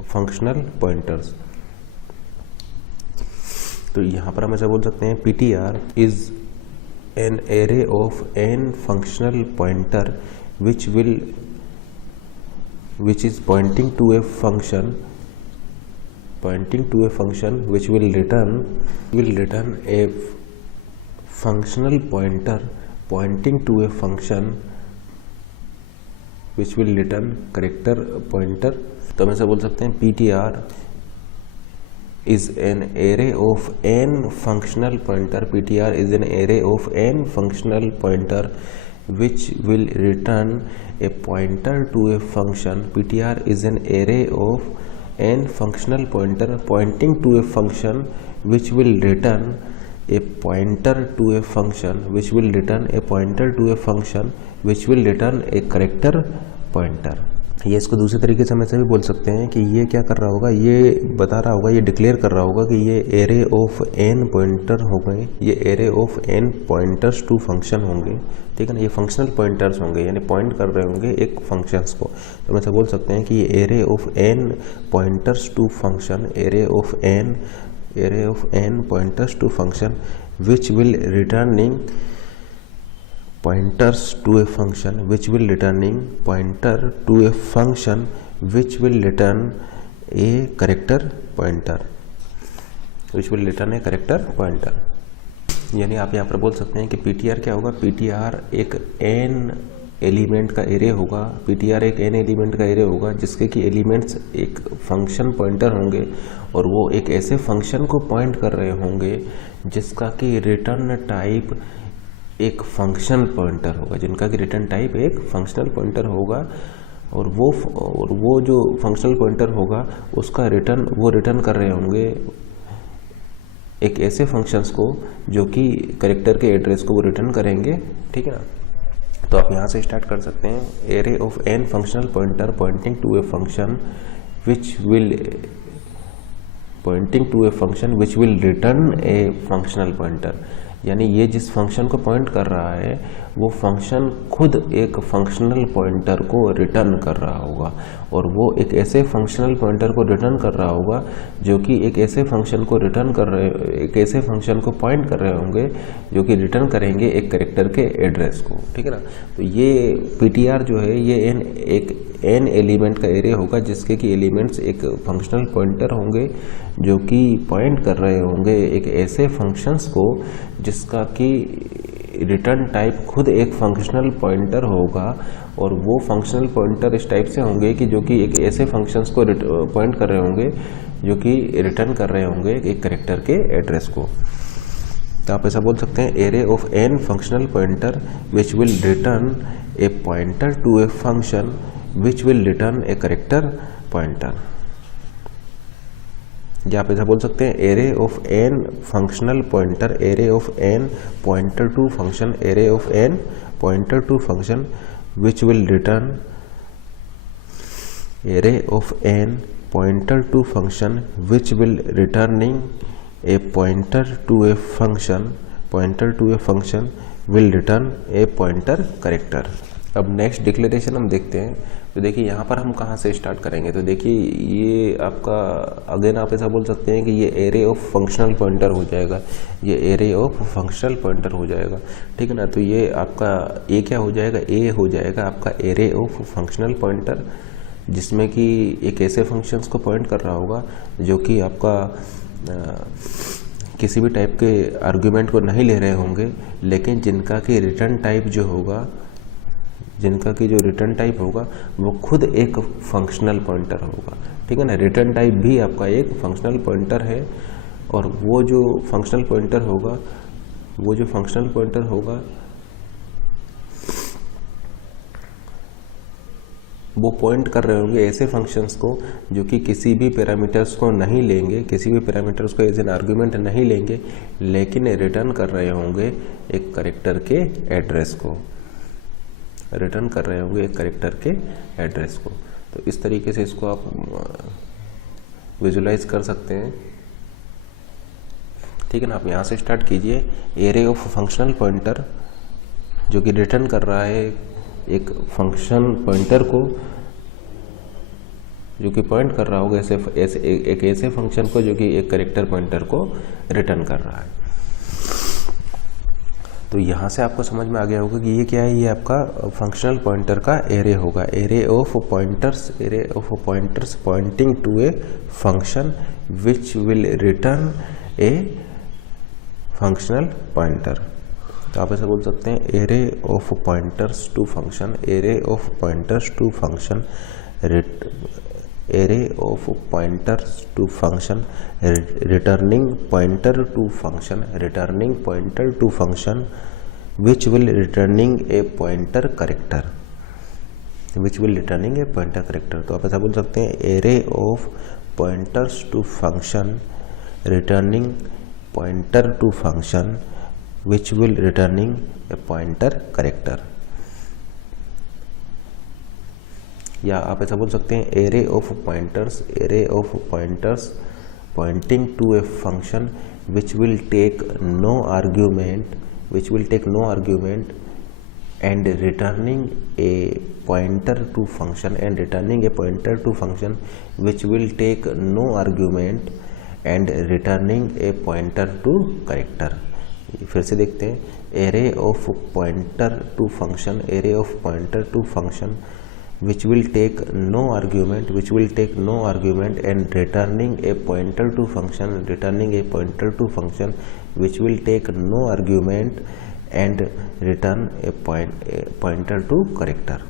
functional pointers. तो यहाँ पर हम ऐसा बोल सकते हैं PTR is an array of n functional pointer which is pointing to a function which will return a functional pointer pointing to a function which will return character pointer। तो हम ऐसा बोल सकते हैं ptr is an array of n functional pointer, ptr is an array of n functional pointer which will return a pointer to a function। ptr is an array of n functional pointer pointing to a function which will return a pointer to a function which will return a pointer to a function which will return a character pointer। ये इसको दूसरे तरीके से हम ऐसे भी बोल सकते हैं कि ये क्या कर रहा होगा, ये बता रहा होगा, ये डिक्लेयर कर रहा होगा कि ये एरे ऑफ n पॉइंटर हो गए, ये array of n pointers to function होंगे, ठीक है ना। ये फंक्शनल पॉइंटर्स होंगे यानी पॉइंट कर रहे होंगे एक फंक्शंस को। तो हम ऐसा बोल सकते हैं कि ये array of n pointers to function, array of n pointers to function which will returning pointers to a function which will returning pointer to a function which will return a character pointer यानी आप यहाँ पर बोल सकते हैं कि ptr क्या होगा, ptr एक n एलिमेंट का एरे होगा, ptr एक n एलिमेंट का एरे होगा जिसके कि एलिमेंट्स एक फंक्शन पॉइंटर होंगे और वो एक ऐसे फंक्शन को पॉइंट कर रहे होंगे जिसका कि रिटर्न टाइप एक फंक्शनल पॉइंटर होगा, जिनका कि रिटर्न टाइप एक फंक्शनल पॉइंटर होगा और वो जो फंक्शनल पॉइंटर होगा उसका रिटर्न कर रहे होंगे एक ऐसे फंक्शंस को जो कि कैरेक्टर के एड्रेस को वो रिटर्न करेंगे, ठीक है ना। तो आप यहाँ से स्टार्ट कर सकते हैं, array of n functional pointer pointing to a function which will return a functional pointer. यानी ये जिस फंक्शन को पॉइंट कर रहा है वो फंक्शन खुद एक फंक्शनल पॉइंटर को रिटर्न कर रहा होगा, और वो एक ऐसे फंक्शनल पॉइंटर को रिटर्न कर रहा होगा जो कि एक ऐसे फंक्शन को रिटर्न कर रहे, एक ऐसे फंक्शन को पॉइंट कर रहे होंगे जो कि रिटर्न करेंगे एक कैरेक्टर के एड्रेस को, ठीक है ना। तो ये पीटीआर जो है ये एक n एलिमेंट का एरे होगा जिसके कि एलिमेंट्स एक फंक्शनल पॉइंटर होंगे जो कि पॉइंट कर रहे होंगे एक ऐसे फंक्शंस को जिसका कि रिटर्न टाइप खुद एक फंक्शनल पॉइंटर होगा, और वो फंक्शनल पॉइंटर इस टाइप से होंगे कि जो कि एक ऐसे फंक्शंस को पॉइंट कर रहे होंगे जो कि रिटर्न कर रहे होंगे एक कैरेक्टर के एड्रेस को। तो आप ऐसा बोल सकते हैं array of n functional pointer which will return a pointer to a function which will return a character pointer. या आप ऐसा बोल सकते हैं array of n functional pointer, array of n pointer to function, array of n pointer to function which will return, array of n pointer to function which will returning a pointer to a function, pointer to a function will return a pointer character. अब next declaration हम देखते हैं। तो देखिए यहाँ पर हम कहाँ से स्टार्ट करेंगे, तो देखिए ये आपका अगेन आप ऐसा बोल सकते हैं कि ये एरे ऑफ फंक्शनल पॉइंटर हो जाएगा, ये एरे ऑफ फंक्शनल पॉइंटर हो जाएगा, ठीक है ना। तो ये आपका ए क्या हो जाएगा, ए हो जाएगा आपका एरे ऑफ फंक्शनल पॉइंटर जिसमें कि एक ऐसे फंक्शंस को पॉइंट कर रहा होगा जो कि आपका किसी भी टाइप के आर्गुमेंट को नहीं ले रहे होंगे, लेकिन जिनका कि रिटर्न टाइप जो होगा, जिनका कि जो रिटर्न टाइप होगा वो खुद एक फंक्शनल पॉइंटर होगा, ठीक है ना। रिटर्न टाइप भी आपका एक फंक्शनल पॉइंटर है, और वो जो फंक्शनल पॉइंटर होगा, वो जो फंक्शनल पॉइंटर होगा वो पॉइंट कर रहे होंगे ऐसे फंक्शंस को जो कि किसी भी पैरामीटर्स को नहीं लेंगे, किसी भी पैरामीटर्स को एज एन आर्गुमेंट नहीं लेंगे, लेकिन रिटर्न कर रहे होंगे एक कैरेक्टर के एड्रेस को, रिटर्न कर रहे होंगे एक कैरेक्टर के एड्रेस को। तो इस तरीके से इसको आप विजुलाइज कर सकते हैं, ठीक है ना। आप यहाँ से स्टार्ट कीजिए, एरे ऑफ फंक्शनल पॉइंटर जो कि रिटर्न कर रहा है एक फंक्शन पॉइंटर को जो कि पॉइंट कर रहा होगा एक ऐसे फंक्शन को जो कि एक कैरेक्टर पॉइंटर को रिटर्न कर रहा है। तो यहाँ से आपको समझ में आ गया होगा कि ये क्या है, ये आपका फंक्शनल पॉइंटर का एरे होगा, array of pointers pointing to a function which will return a functional pointer. तो आप ऐसा बोल सकते हैं array of pointers to function, array of pointers to function, array of pointers to function returning pointer to function, returning pointer to function which will returning a pointer character, which will returning a pointer character. तो आप ऐसा बोल सकते हैं array of pointers to function returning pointer to function which will returning a pointer character। या आप ऐसा बोल सकते हैं array of pointers pointing to a function which will take no argument and returning a pointer to function which will take no argument and returning a pointer to character। फिर से देखते हैं array of pointer to function, array of pointer to function which will take no argument and returning a pointer to function which will take no argument and return a pointer to character.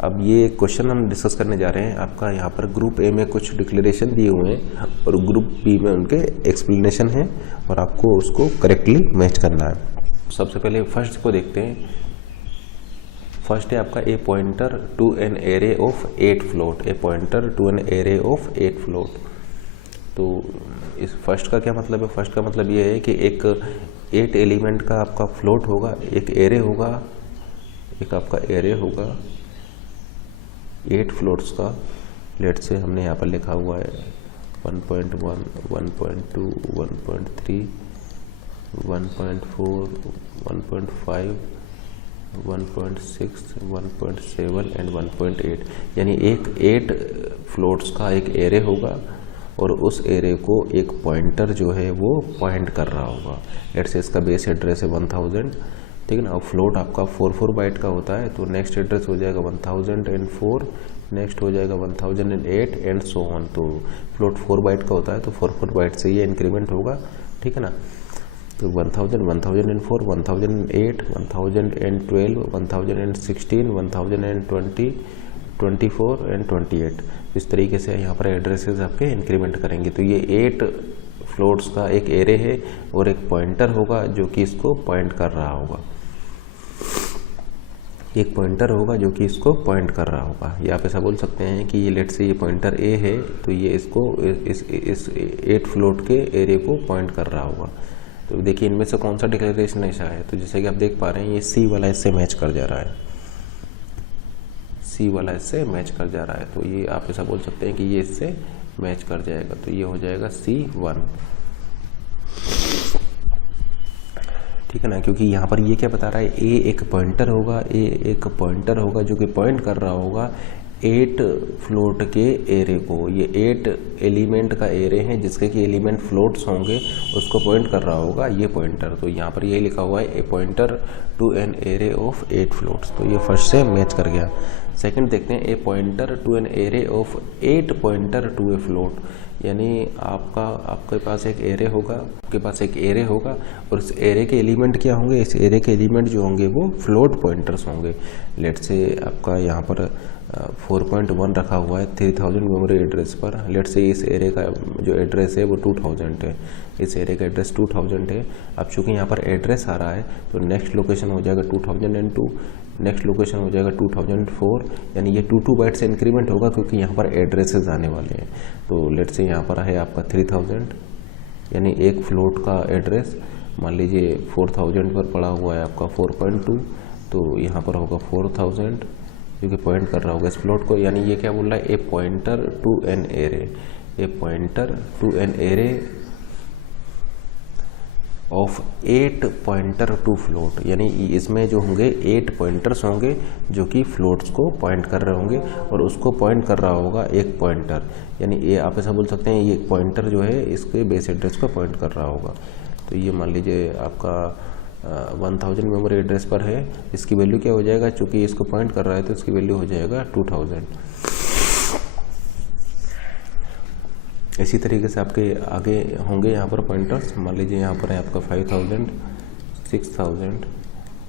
अब ये question हम discuss करने जा रहे हैं। आपका यहाँ पर ग्रुप ए में कुछ डिक्लेरेशन दिए हुए हैं और ग्रुप बी में उनके एक्सप्लेनेशन है, और आपको उसको करेक्टली मैच करना है। सबसे पहले फर्स्ट को देखते हैं। फर्स्ट है आपका a pointer to an array of 8 float, a pointer to an array of 8 float. तो इस फर्स्ट का क्या मतलब है? फर्स्ट का मतलब ये है कि एक 8 एलिमेंट का आपका फ्लोट होगा, एक एरे होगा, एक आपका एरे होगा 8 फ्लोट्स का। लेट से हमने यहाँ पर लिखा हुआ है 1.1, 1.2, 1.3, 1.4, 1.5, 1.6, 1.7 एंड 1.8, यानी एक 8 फ्लोट्स का एक एरे होगा और उस एरे को एक पॉइंटर जो है वो पॉइंट कर रहा होगा। लेट्स से इसका बेस एड्रेस है 1000, ठीक है ना। और फ्लोट आपका 4 बाइट का होता है, तो नेक्स्ट एड्रेस हो जाएगा 1004, नेक्स्ट हो जाएगा 1008 एंड सो ऑन। तो फ्लोट 4 बाइट का होता है, तो 4 बाइट से ये इंक्रीमेंट होगा, ठीक है ना। तो 1000, 1004, 1008, 1012, 1016, 1020, 24 एंड 28, इस तरीके से यहाँ पर एड्रेसेस आपके इंक्रीमेंट करेंगे। तो ये 8 फ्लोट्स का एक एरे है और एक पॉइंटर होगा जो कि इसको पॉइंट कर रहा होगा, एक पॉइंटर होगा जो कि इसको पॉइंट कर रहा होगा। या आप ऐसा बोल सकते हैं कि ये लेट से ये पॉइंटर ए है, तो ये इसको इस 8 फ्लोट के एरे को पॉइंट कर रहा होगा। तो देखिए इनमें से कौन सा डिक्लेरेशन ऐसा है, तो जैसे कि आप देख पा रहे हैं ये सी वाला इससे मैच कर जा रहा है, सी वाला इससे मैच कर जा रहा है। तो ये आप ऐसा बोल सकते हैं कि ये इससे मैच कर जाएगा, तो ये हो जाएगा C1, ठीक है ना। क्योंकि यहाँ पर ये क्या बता रहा है, ए एक पॉइंटर होगा, ए एक पॉइंटर होगा जो कि पॉइंट कर रहा होगा 8 फ्लोट के एरे को। ये 8 एलिमेंट का एरे है जिसके कि एलिमेंट फ्लोट्स होंगे, उसको पॉइंट कर रहा होगा ये पॉइंटर। तो यहाँ पर ये लिखा हुआ है a pointer to an array of 8 floats, तो ये फर्स्ट से मैच कर गया। सेकंड देखते हैं, a pointer to an array of 8 pointer to a float, यानी आपके पास एक एरे होगा, आपके पास एक एरे होगा और इस एरे के एलिमेंट क्या होंगे, इस एरे के एलिमेंट जो होंगे वो फ्लोट पॉइंटर्स होंगे। लेट से आपका यहाँ पर 4.1 रखा हुआ है 3000 मेमोरी एड्रेस पर। लेट से इस एरे का जो एड्रेस है वो 2000 है, इस एरे का एड्रेस 2000 है। अब चूँकि यहाँ पर एड्रेस आ रहा है तो नेक्स्ट लोकेशन हो जाएगा 2002, नेक्स्ट लोकेशन हो जाएगा 2004, यानी ये 2 बाइट से इंक्रीमेंट होगा क्योंकि यहाँ पर एड्रेसेस आने वाले हैं। तो लेट से यहाँ पर है आपका 3000, यानी एक फ्लोट का एड्रेस मान लीजिए 4000 पर पड़ा हुआ है आपका 4.2, तो यहाँ पर होगा 4000 क्योंकि पॉइंट कर रहा होगा इस फ्लोट को। यानी ये क्या बोल रहा है, a pointer to an array, a pointer to an array of 8 pointer to float, यानी इसमें जो होंगे 8 पॉइंटर्स होंगे जो कि फ्लोट्स को पॉइंट कर रहे होंगे और उसको पॉइंट कर रहा होगा एक पॉइंटर। यानी ये आप ऐसा बोल सकते हैं ये पॉइंटर जो है इसके बेस एड्रेस को पॉइंट कर रहा होगा। तो ये मान लीजिए आपका 1000 मेमोरी एड्रेस पर है, इसकी वैल्यू क्या हो जाएगा, चूँकि इसको पॉइंट कर रहा है तो इसकी वैल्यू हो जाएगा 2000। इसी तरीके से आपके आगे होंगे यहाँ पर पॉइंटर्स, मान लीजिए यहाँ पर है आपका 5000, 6000,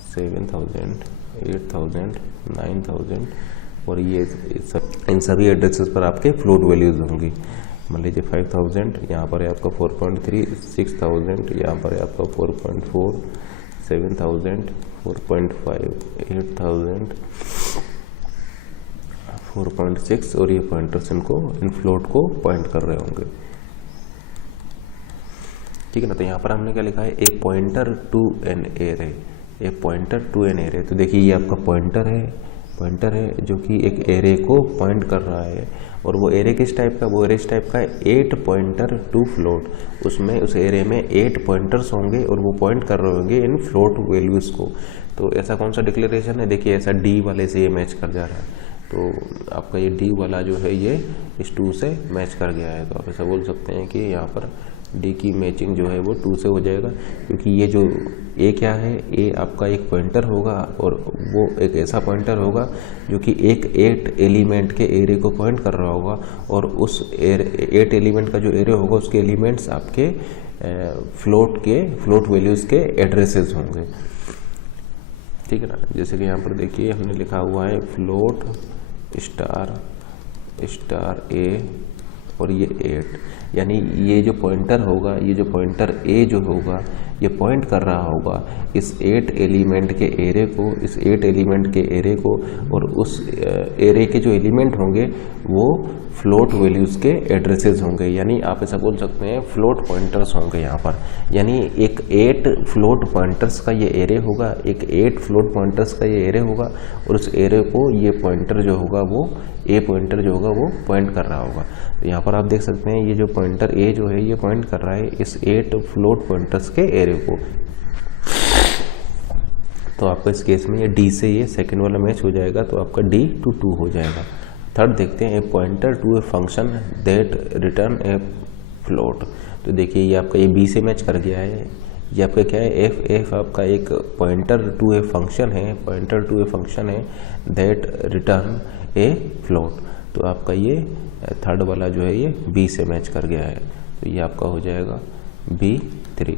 7000, 8000, 9000 और ये सब इन सभी एड्रेसेस पर आपके फ्लोट वैल्यूज होंगी। मान लीजिए 5000 यहाँ पर है आपका 4.3, 6000 यहाँ पर है आपका 4.4, 7000, 4.5, 8000, 4.6 और ये पॉइंटर्स इनको इन फ्लोट को पॉइंट कर रहे होंगे, ठीक है ना। तो यहाँ पर हमने क्या लिखा है, a pointer to an array, a pointer to an array. तो देखिए ये आपका पॉइंटर है जो कि एक एरे को पॉइंट कर रहा है और वो एरे किस टाइप का, वो एरे इस टाइप का है 8 पॉइंटर टू फ्लोट। उसमें उस एरे में 8 पॉइंटर्स होंगे और वो पॉइंट कर रहे होंगे इन फ्लोट वैल्यूज़ को। तो ऐसा कौन सा डिक्लेरेशन है, देखिए ऐसा डी वाले से ये मैच कर जा रहा है। तो आपका ये डी वाला जो है ये इस 2 से मैच कर गया है। तो आप ऐसा बोल सकते हैं कि यहाँ पर डी की मैचिंग जो है वो 2 से हो जाएगा, क्योंकि ये जो ए क्या है, ए आपका एक पॉइंटर होगा और वो एक ऐसा पॉइंटर होगा जो कि एक 8 एलिमेंट के एरे को पॉइंट कर रहा होगा और उस 8 एलिमेंट का जो एरे होगा उसके एलिमेंट्स आपके फ्लोट वैल्यूज़ के एड्रेसेस होंगे, ठीक है ना। जैसे कि यहाँ पर देखिए हमने लिखा हुआ है फ्लोट स्टार ए और ये 8, यानी ये जो पॉइंटर होगा, ये जो पॉइंटर ए जो होगा ये पॉइंट कर रहा होगा इस 8 एलिमेंट के एरे को, इस 8 एलिमेंट के एरे को, और उस एरे के जो एलिमेंट होंगे वो फ्लोट वैल्यूज़ के एड्रेसेस होंगे, यानी आप ऐसा बोल सकते हैं फ्लोट पॉइंटर्स होंगे यहाँ पर। यानी एक 8 फ्लोट पॉइंटर्स का ये एरे होगा, एक 8 फ्लोट पॉइंटर्स का ये एरे होगा, और उस एरे को ये पॉइंटर जो होगा वो ए पॉइंटर जो होगा वो पॉइंट कर रहा होगा। तो यहाँ पर आप देख सकते हैं ये जो पॉइंटर ए जो है ये पॉइंट कर रहा है इस 8 फ्लोट पॉइंटर्स के एरे को। तो आपको इस केस में ये डी से ये सेकेंड वाला मैच हो जाएगा, तो आपका डी टू 2 हो जाएगा। थर्ड देखते हैं, a pointer to a function that return a float. तो देखिए ये आपका ये बी से मैच कर गया है। ये आपका क्या है, एफ आपका एक पॉइंटर टू ए फंक्शन है, पॉइंटर टू ए फंक्शन है दैट रिटर्न ए फ्लोट। तो आपका ये थर्ड वाला जो है ये बी से मैच कर गया है, तो ये आपका हो जाएगा B3।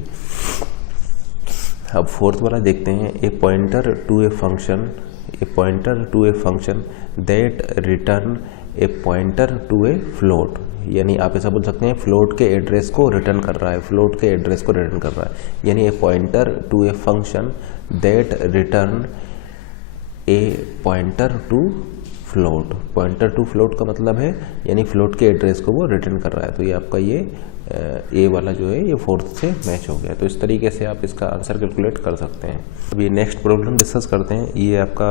अब फोर्थ वाला देखते हैं, a pointer to a function, a pointer to a function that return a pointer to a float. यानी आप ऐसा बोल सकते हैं फ्लोट के एड्रेस को रिटर्न कर रहा है, फ्लोट के एड्रेस को रिटर्न कर रहा है। यानी a pointer to a function that return a pointer to float. Pointer to float का मतलब है यानी फ्लोट के एड्रेस को वो रिटर्न कर रहा है। तो ये आपका ये ए वाला जो है ये फोर्थ से मैच हो गया। तो इस तरीके से आप इसका आंसर कैलकुलेट कर सकते हैं। अब ये नेक्स्ट प्रॉब्लम डिस्कस करते हैं। ये आपका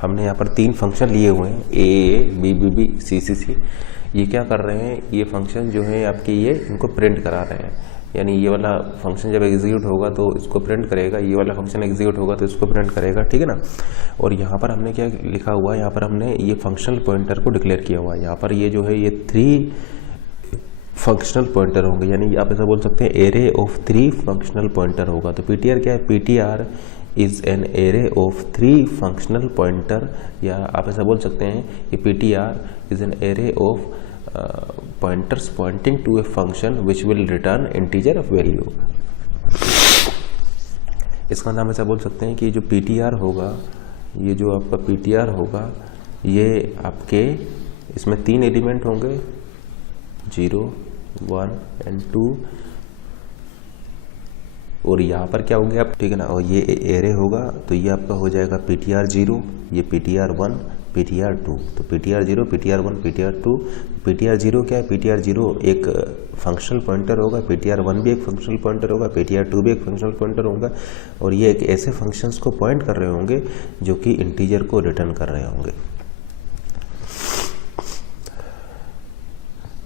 हमने यहाँ पर 3 फंक्शन लिए हुए हैं, A B B B C C C. ये क्या कर रहे हैं, ये फंक्शन जो है आपके ये इनको प्रिंट करा रहे हैं। यानी ये वाला फंक्शन जब एग्जीक्यूट होगा तो इसको प्रिंट करेगा, ये वाला फंक्शन एग्जीक्यूट होगा तो इसको प्रिंट करेगा, ठीक है ना। और यहाँ पर हमने क्या लिखा हुआ है, यहाँ पर हमने ये फंक्शनल पॉइंटर को डिक्लेयर किया हुआ है। यहाँ पर ये जो है ये 3 फंक्शनल पॉइंटर होंगे, यानी आप ऐसा बोल सकते हैं एरे ऑफ 3 फंक्शनल पॉइंटर होगा। तो पीटीआर क्या है, PTR is an array of 3 functional pointer, या आप ऐसा बोल सकते हैं कि PTR is an array of pointers pointing to a function which will return integer value। इसका नाम ऐसा बोल सकते हैं कि जो ptr होगा, ये जो आपका ptr होगा ये आपके इसमें 3 एलिमेंट होंगे 0, 1 एंड 2, और यहाँ पर क्या होंगे आप, ठीक है ना। और ये एरे होगा तो ये आपका हो जाएगा ptr0, ये ptr1, ptr2। तो ptr0, ptr1, ptr2। ptr0 क्या है, ptr0 एक फंक्शनल पॉइंटर होगा, ptr1 भी एक फंक्शनल पॉइंटर होगा, ptr2 भी एक फंक्शनल पॉइंटर होगा, और ये एक ऐसे फंक्शंस को पॉइंट कर रहे होंगे जो कि इंटीजर को रिटर्न कर रहे होंगे।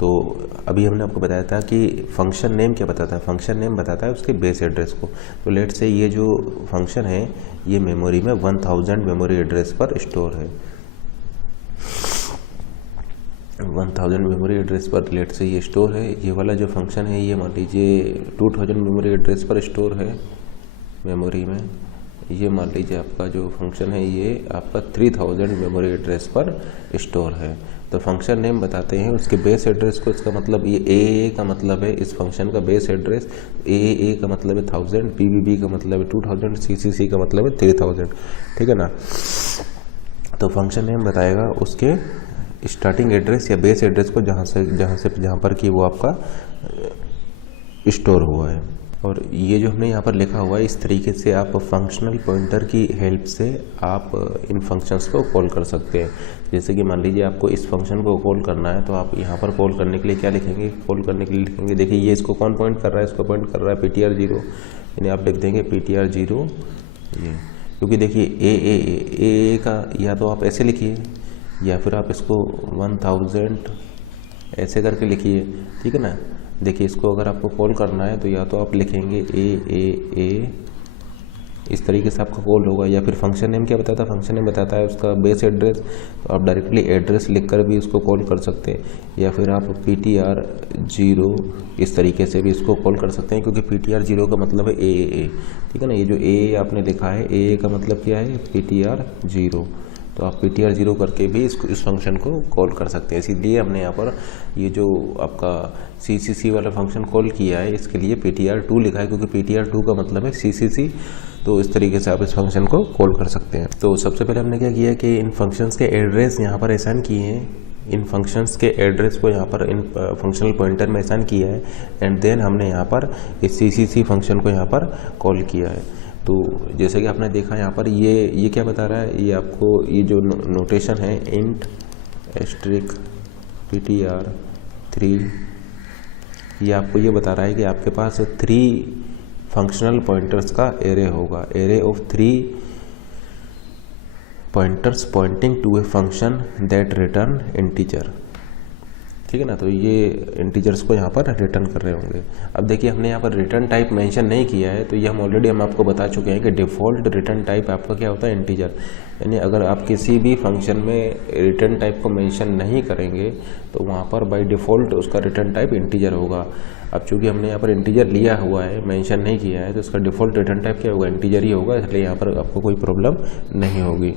तो अभी हमने आपको बताया था कि फंक्शन नेम क्या बताता है, फंक्शन नेम बताता है उसके बेस एड्रेस को। तो लेट से ये जो फंक्शन है ये मेमोरी में 1000 मेमोरी एड्रेस पर स्टोर है, 1000 मेमोरी एड्रेस पर लेट से ये स्टोर है। ये वाला जो फंक्शन है ये मान लीजिए 2000 मेमोरी एड्रेस पर स्टोर है मेमोरी में। ये मान लीजिए आपका जो फंक्शन है ये आपका 3000 मेमोरी एड्रेस पर स्टोर है। तो फंक्शन नेम बताते हैं उसके बेस एड्रेस को। इसका मतलब ये ए का मतलब है इस फंक्शन का बेस एड्रेस, ए का मतलब है 1000, बी का मतलब है 2000, सी का मतलब है 3000, ठीक है ना। तो फंक्शन नेम बताएगा उसके स्टार्टिंग एड्रेस या बेस एड्रेस को जहाँ पर कि वो आपका स्टोर हुआ है। और ये जो हमने यहाँ पर लिखा हुआ है इस तरीके से आप फंक्शनल पॉइंटर की हेल्प से आप इन फंक्शंस को कॉल कर सकते हैं। जैसे कि मान लीजिए आपको इस फंक्शन को कॉल करना है तो आप यहाँ पर कॉल करने के लिए क्या लिखेंगे, कॉल करने के लिए लिखेंगे, देखिए ये इसको कौन पॉइंट कर रहा है, इसको पॉइंट कर रहा है ptr0, यानी आप लिख देंगे ptr0 ये, क्योंकि देखिए ए का या तो आप ऐसे लिखिए या फिर आप इसको 1000 ऐसे करके लिखिए, ठीक है ना। देखिए इसको अगर आपको कॉल करना है तो या तो आप लिखेंगे ए इस तरीके से आपका कॉल होगा, या फिर फंक्शन नेम क्या बताता है, फंक्शन नेम बताता है उसका बेस एड्रेस, तो आप डायरेक्टली एड्रेस लिखकर भी उसको कॉल कर सकते हैं, या फिर आप ptr0 इस तरीके से भी इसको कॉल कर सकते हैं, क्योंकि ptr0 का मतलब है ए, ठीक है ना। ये जो ए आपने लिखा है ए का मतलब क्या है, ptr0, तो आप ptr0 करके भी इस फंक्शन को कॉल कर सकते हैं। इसीलिए हमने यहाँ पर ये जो आपका ccc वाला फंक्शन कॉल किया है इसके लिए ptr2 लिखा है, क्योंकि ptr2 का मतलब है ccc। तो इस तरीके से आप इस फंक्शन को कॉल कर सकते हैं। तो सबसे पहले हमने क्या किया कि इन फंक्शंस के एड्रेस यहाँ पर असाइन किए हैं, इन फंक्शंस के एड्रेस को यहाँ पर इन फंक्शनल पॉइंटर में असाइन किया है, एंड देन हमने यहाँ पर इस ccc फंक्शन को यहाँ पर कॉल किया है। तो जैसे कि आपने देखा यहाँ पर ये क्या बता रहा है, ये आपको ये जो नोटेशन है इंट एस्ट्रिक ptr3, ये आपको ये बता रहा है कि आपके पास 3 फंक्शनल पॉइंटर्स का एरे होगा, array of 3 pointers pointing to a function that return integer. ठीक है ना, तो ये इंटीजर्स को यहाँ पर रिटर्न कर रहे होंगे। अब देखिए हमने यहाँ पर रिटर्न टाइप मेंशन नहीं किया है, तो ये हम आपको बता चुके हैं कि डिफ़ॉल्ट रिटर्न टाइप आपका क्या होता है, इंटीजर। यानी अगर आप किसी भी फंक्शन में रिटर्न टाइप को मेंशन नहीं करेंगे तो वहाँ पर बाय डिफ़ॉल्ट उसका रिटर्न टाइप इंटीजर होगा। अब चूँकि हमने यहाँ पर इंटीजर लिया हुआ है, मेंशन नहीं किया है, तो इसका डिफ़ॉल्ट रिटर्न टाइप क्या होगा, इंटीजर ही होगा, इसलिए यहाँ पर आपको कोई प्रॉब्लम नहीं होगी।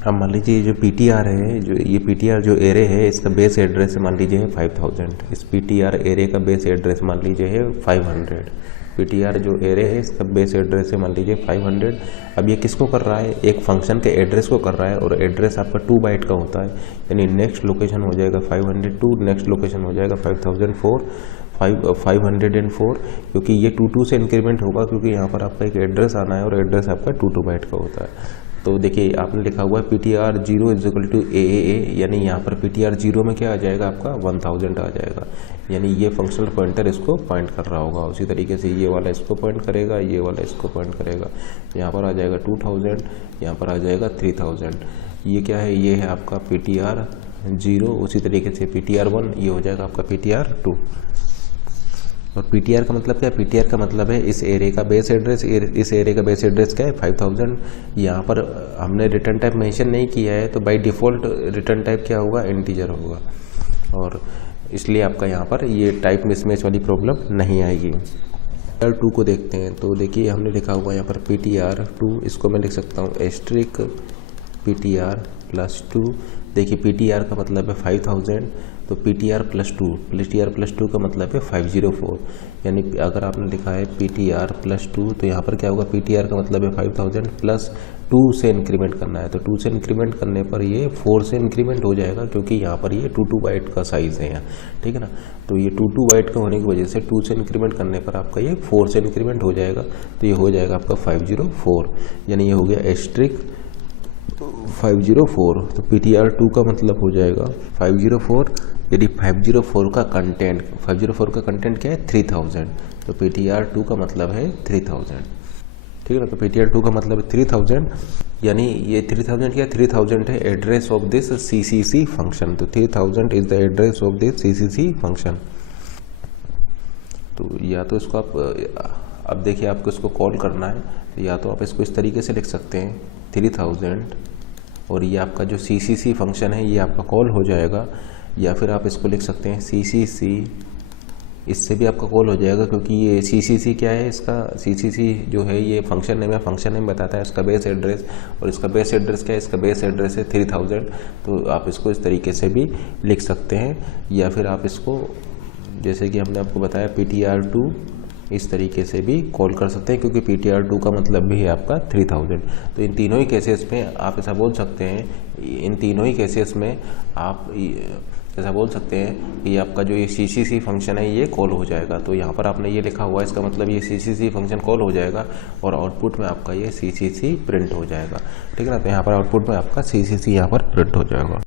अब मान लीजिए जो पीटीआर है, जो ये पीटीआर जो एरे है, इसका बेस एड्रेस मान लीजिए है 5000। इस पीटीआर एरे का बेस एड्रेस मान लीजिए है 500। पीटीआर जो एरे है इसका बेस एड्रेस है मान लीजिए 500। अब ये किसको कर रहा है, एक फंक्शन के एड्रेस को कर रहा है, और एड्रेस आपका 2 बाइट का होता है। यानी नेक्स्ट लोकेशन हो जाएगा 502, नेक्स्ट लोकेशन हो जाएगा 5004, 504, क्योंकि ये 22 से इंक्रीमेंट होगा, क्योंकि यहाँ पर आपका एक एड्रेस आना है और एड्रेस आपका 2 बाइट का होता है। तो देखिए आपने लिखा हुआ है ptr0 is equal to AAA, यानी यहाँ पर ptr0 में क्या आ जाएगा, आपका 1000 आ जाएगा। यानी ये फंक्शनल पॉइंटर इसको पॉइंट कर रहा होगा। उसी तरीके से ये वाला इसको पॉइंट करेगा, ये वाला इसको पॉइंट करेगा। यहाँ पर आ जाएगा 2000, यहाँ पर आ जाएगा 3000। ये क्या है, ये है आपका ptr0। उसी तरीके से ptr1 ये हो जाएगा आपका ptr2। और पीटीआर का मतलब क्या है, पीटीआर का मतलब है इस एरे का बेस एड्रेस, इस एरे का बेस एड्रेस क्या है 5000। यहाँ पर हमने रिटर्न टाइप मेंशन नहीं किया है, तो बाय डिफ़ॉल्ट रिटर्न टाइप क्या होगा, इंटीजर होगा, और इसलिए आपका यहाँ पर ये टाइप मिसमैच वाली प्रॉब्लम नहीं आएगी। ptr2 को देखते हैं, तो देखिए हमने लिखा हुआ यहाँ पर ptr2, इसको मैं लिख सकता हूँ एस्ट्रिक ptr+2। देखिए ptr का मतलब है 5000, तो ptr+2 का मतलब है 504। यानी अगर आपने लिखा है ptr+2, तो यहाँ पर क्या होगा, ptr का मतलब है 5000 प्लस 2 से इंक्रीमेंट करना है, तो 2 से इंक्रीमेंट करने पर ये 4 से इंक्रीमेंट हो जाएगा, क्योंकि यहाँ पर ये 2 बाइट का साइज़ है यहाँ। ठीक है ना, तो ये 2 बाइट का होने की वजह से 2 से इंक्रीमेंट करने पर आपका ये 4 से इंक्रीमेंट हो जाएगा, तो ये हो जाएगा आपका 504। यानी ये हो गया एस्ट्रिक 504। तो ptr2 का मतलब हो जाएगा 504। यदि 504 का कंटेंट क्या है, 3000, तो ptr2 का मतलब है 3000। ठीक है ना, तो ptr2 का मतलब है 3000, यानी ये 3000 क्या, 3000 है address of this CCC function. तो 3000 is the address of this CCC function. तो या तो इसको आप अब देखिए आपको इसको कॉल करना है, तो या तो आप इसको इस तरीके से लिख सकते हैं 3000, और ये आपका जो CCC फंक्शन है ये आपका कॉल हो जाएगा, या फिर आप इसको लिख सकते हैं CCC, इससे भी आपका कॉल हो जाएगा, क्योंकि ये CCC क्या है, इसका CCC जो है ये फंक्शन नेम है, फंक्शन नेम बताता है इसका बेस एड्रेस, और इसका बेस एड्रेस क्या है, इसका बेस एड्रेस है 3000। तो आप इसको इस तरीके से भी लिख सकते हैं, या फिर आप इसको जैसे कि हमने आपको बताया ptr2 इस तरीके से भी कॉल कर सकते हैं, क्योंकि ptr2 का मतलब भी है आपका 3000। तो इन तीनों ही केसेस में आप ऐसा बोल सकते हैं, इन तीनों ही केसेस में आप ऐसा बोल सकते हैं कि आपका जो ये CCC फंक्शन है ये कॉल हो जाएगा। तो यहाँ पर आपने ये लिखा हुआ है, इसका मतलब ये CCC फंक्शन कॉल हो जाएगा, और आउटपुट में आपका ये CCC प्रिंट हो जाएगा। ठीक है ना, तो यहाँ पर आउटपुट में आपका CCC यहाँ पर प्रिंट हो जाएगा।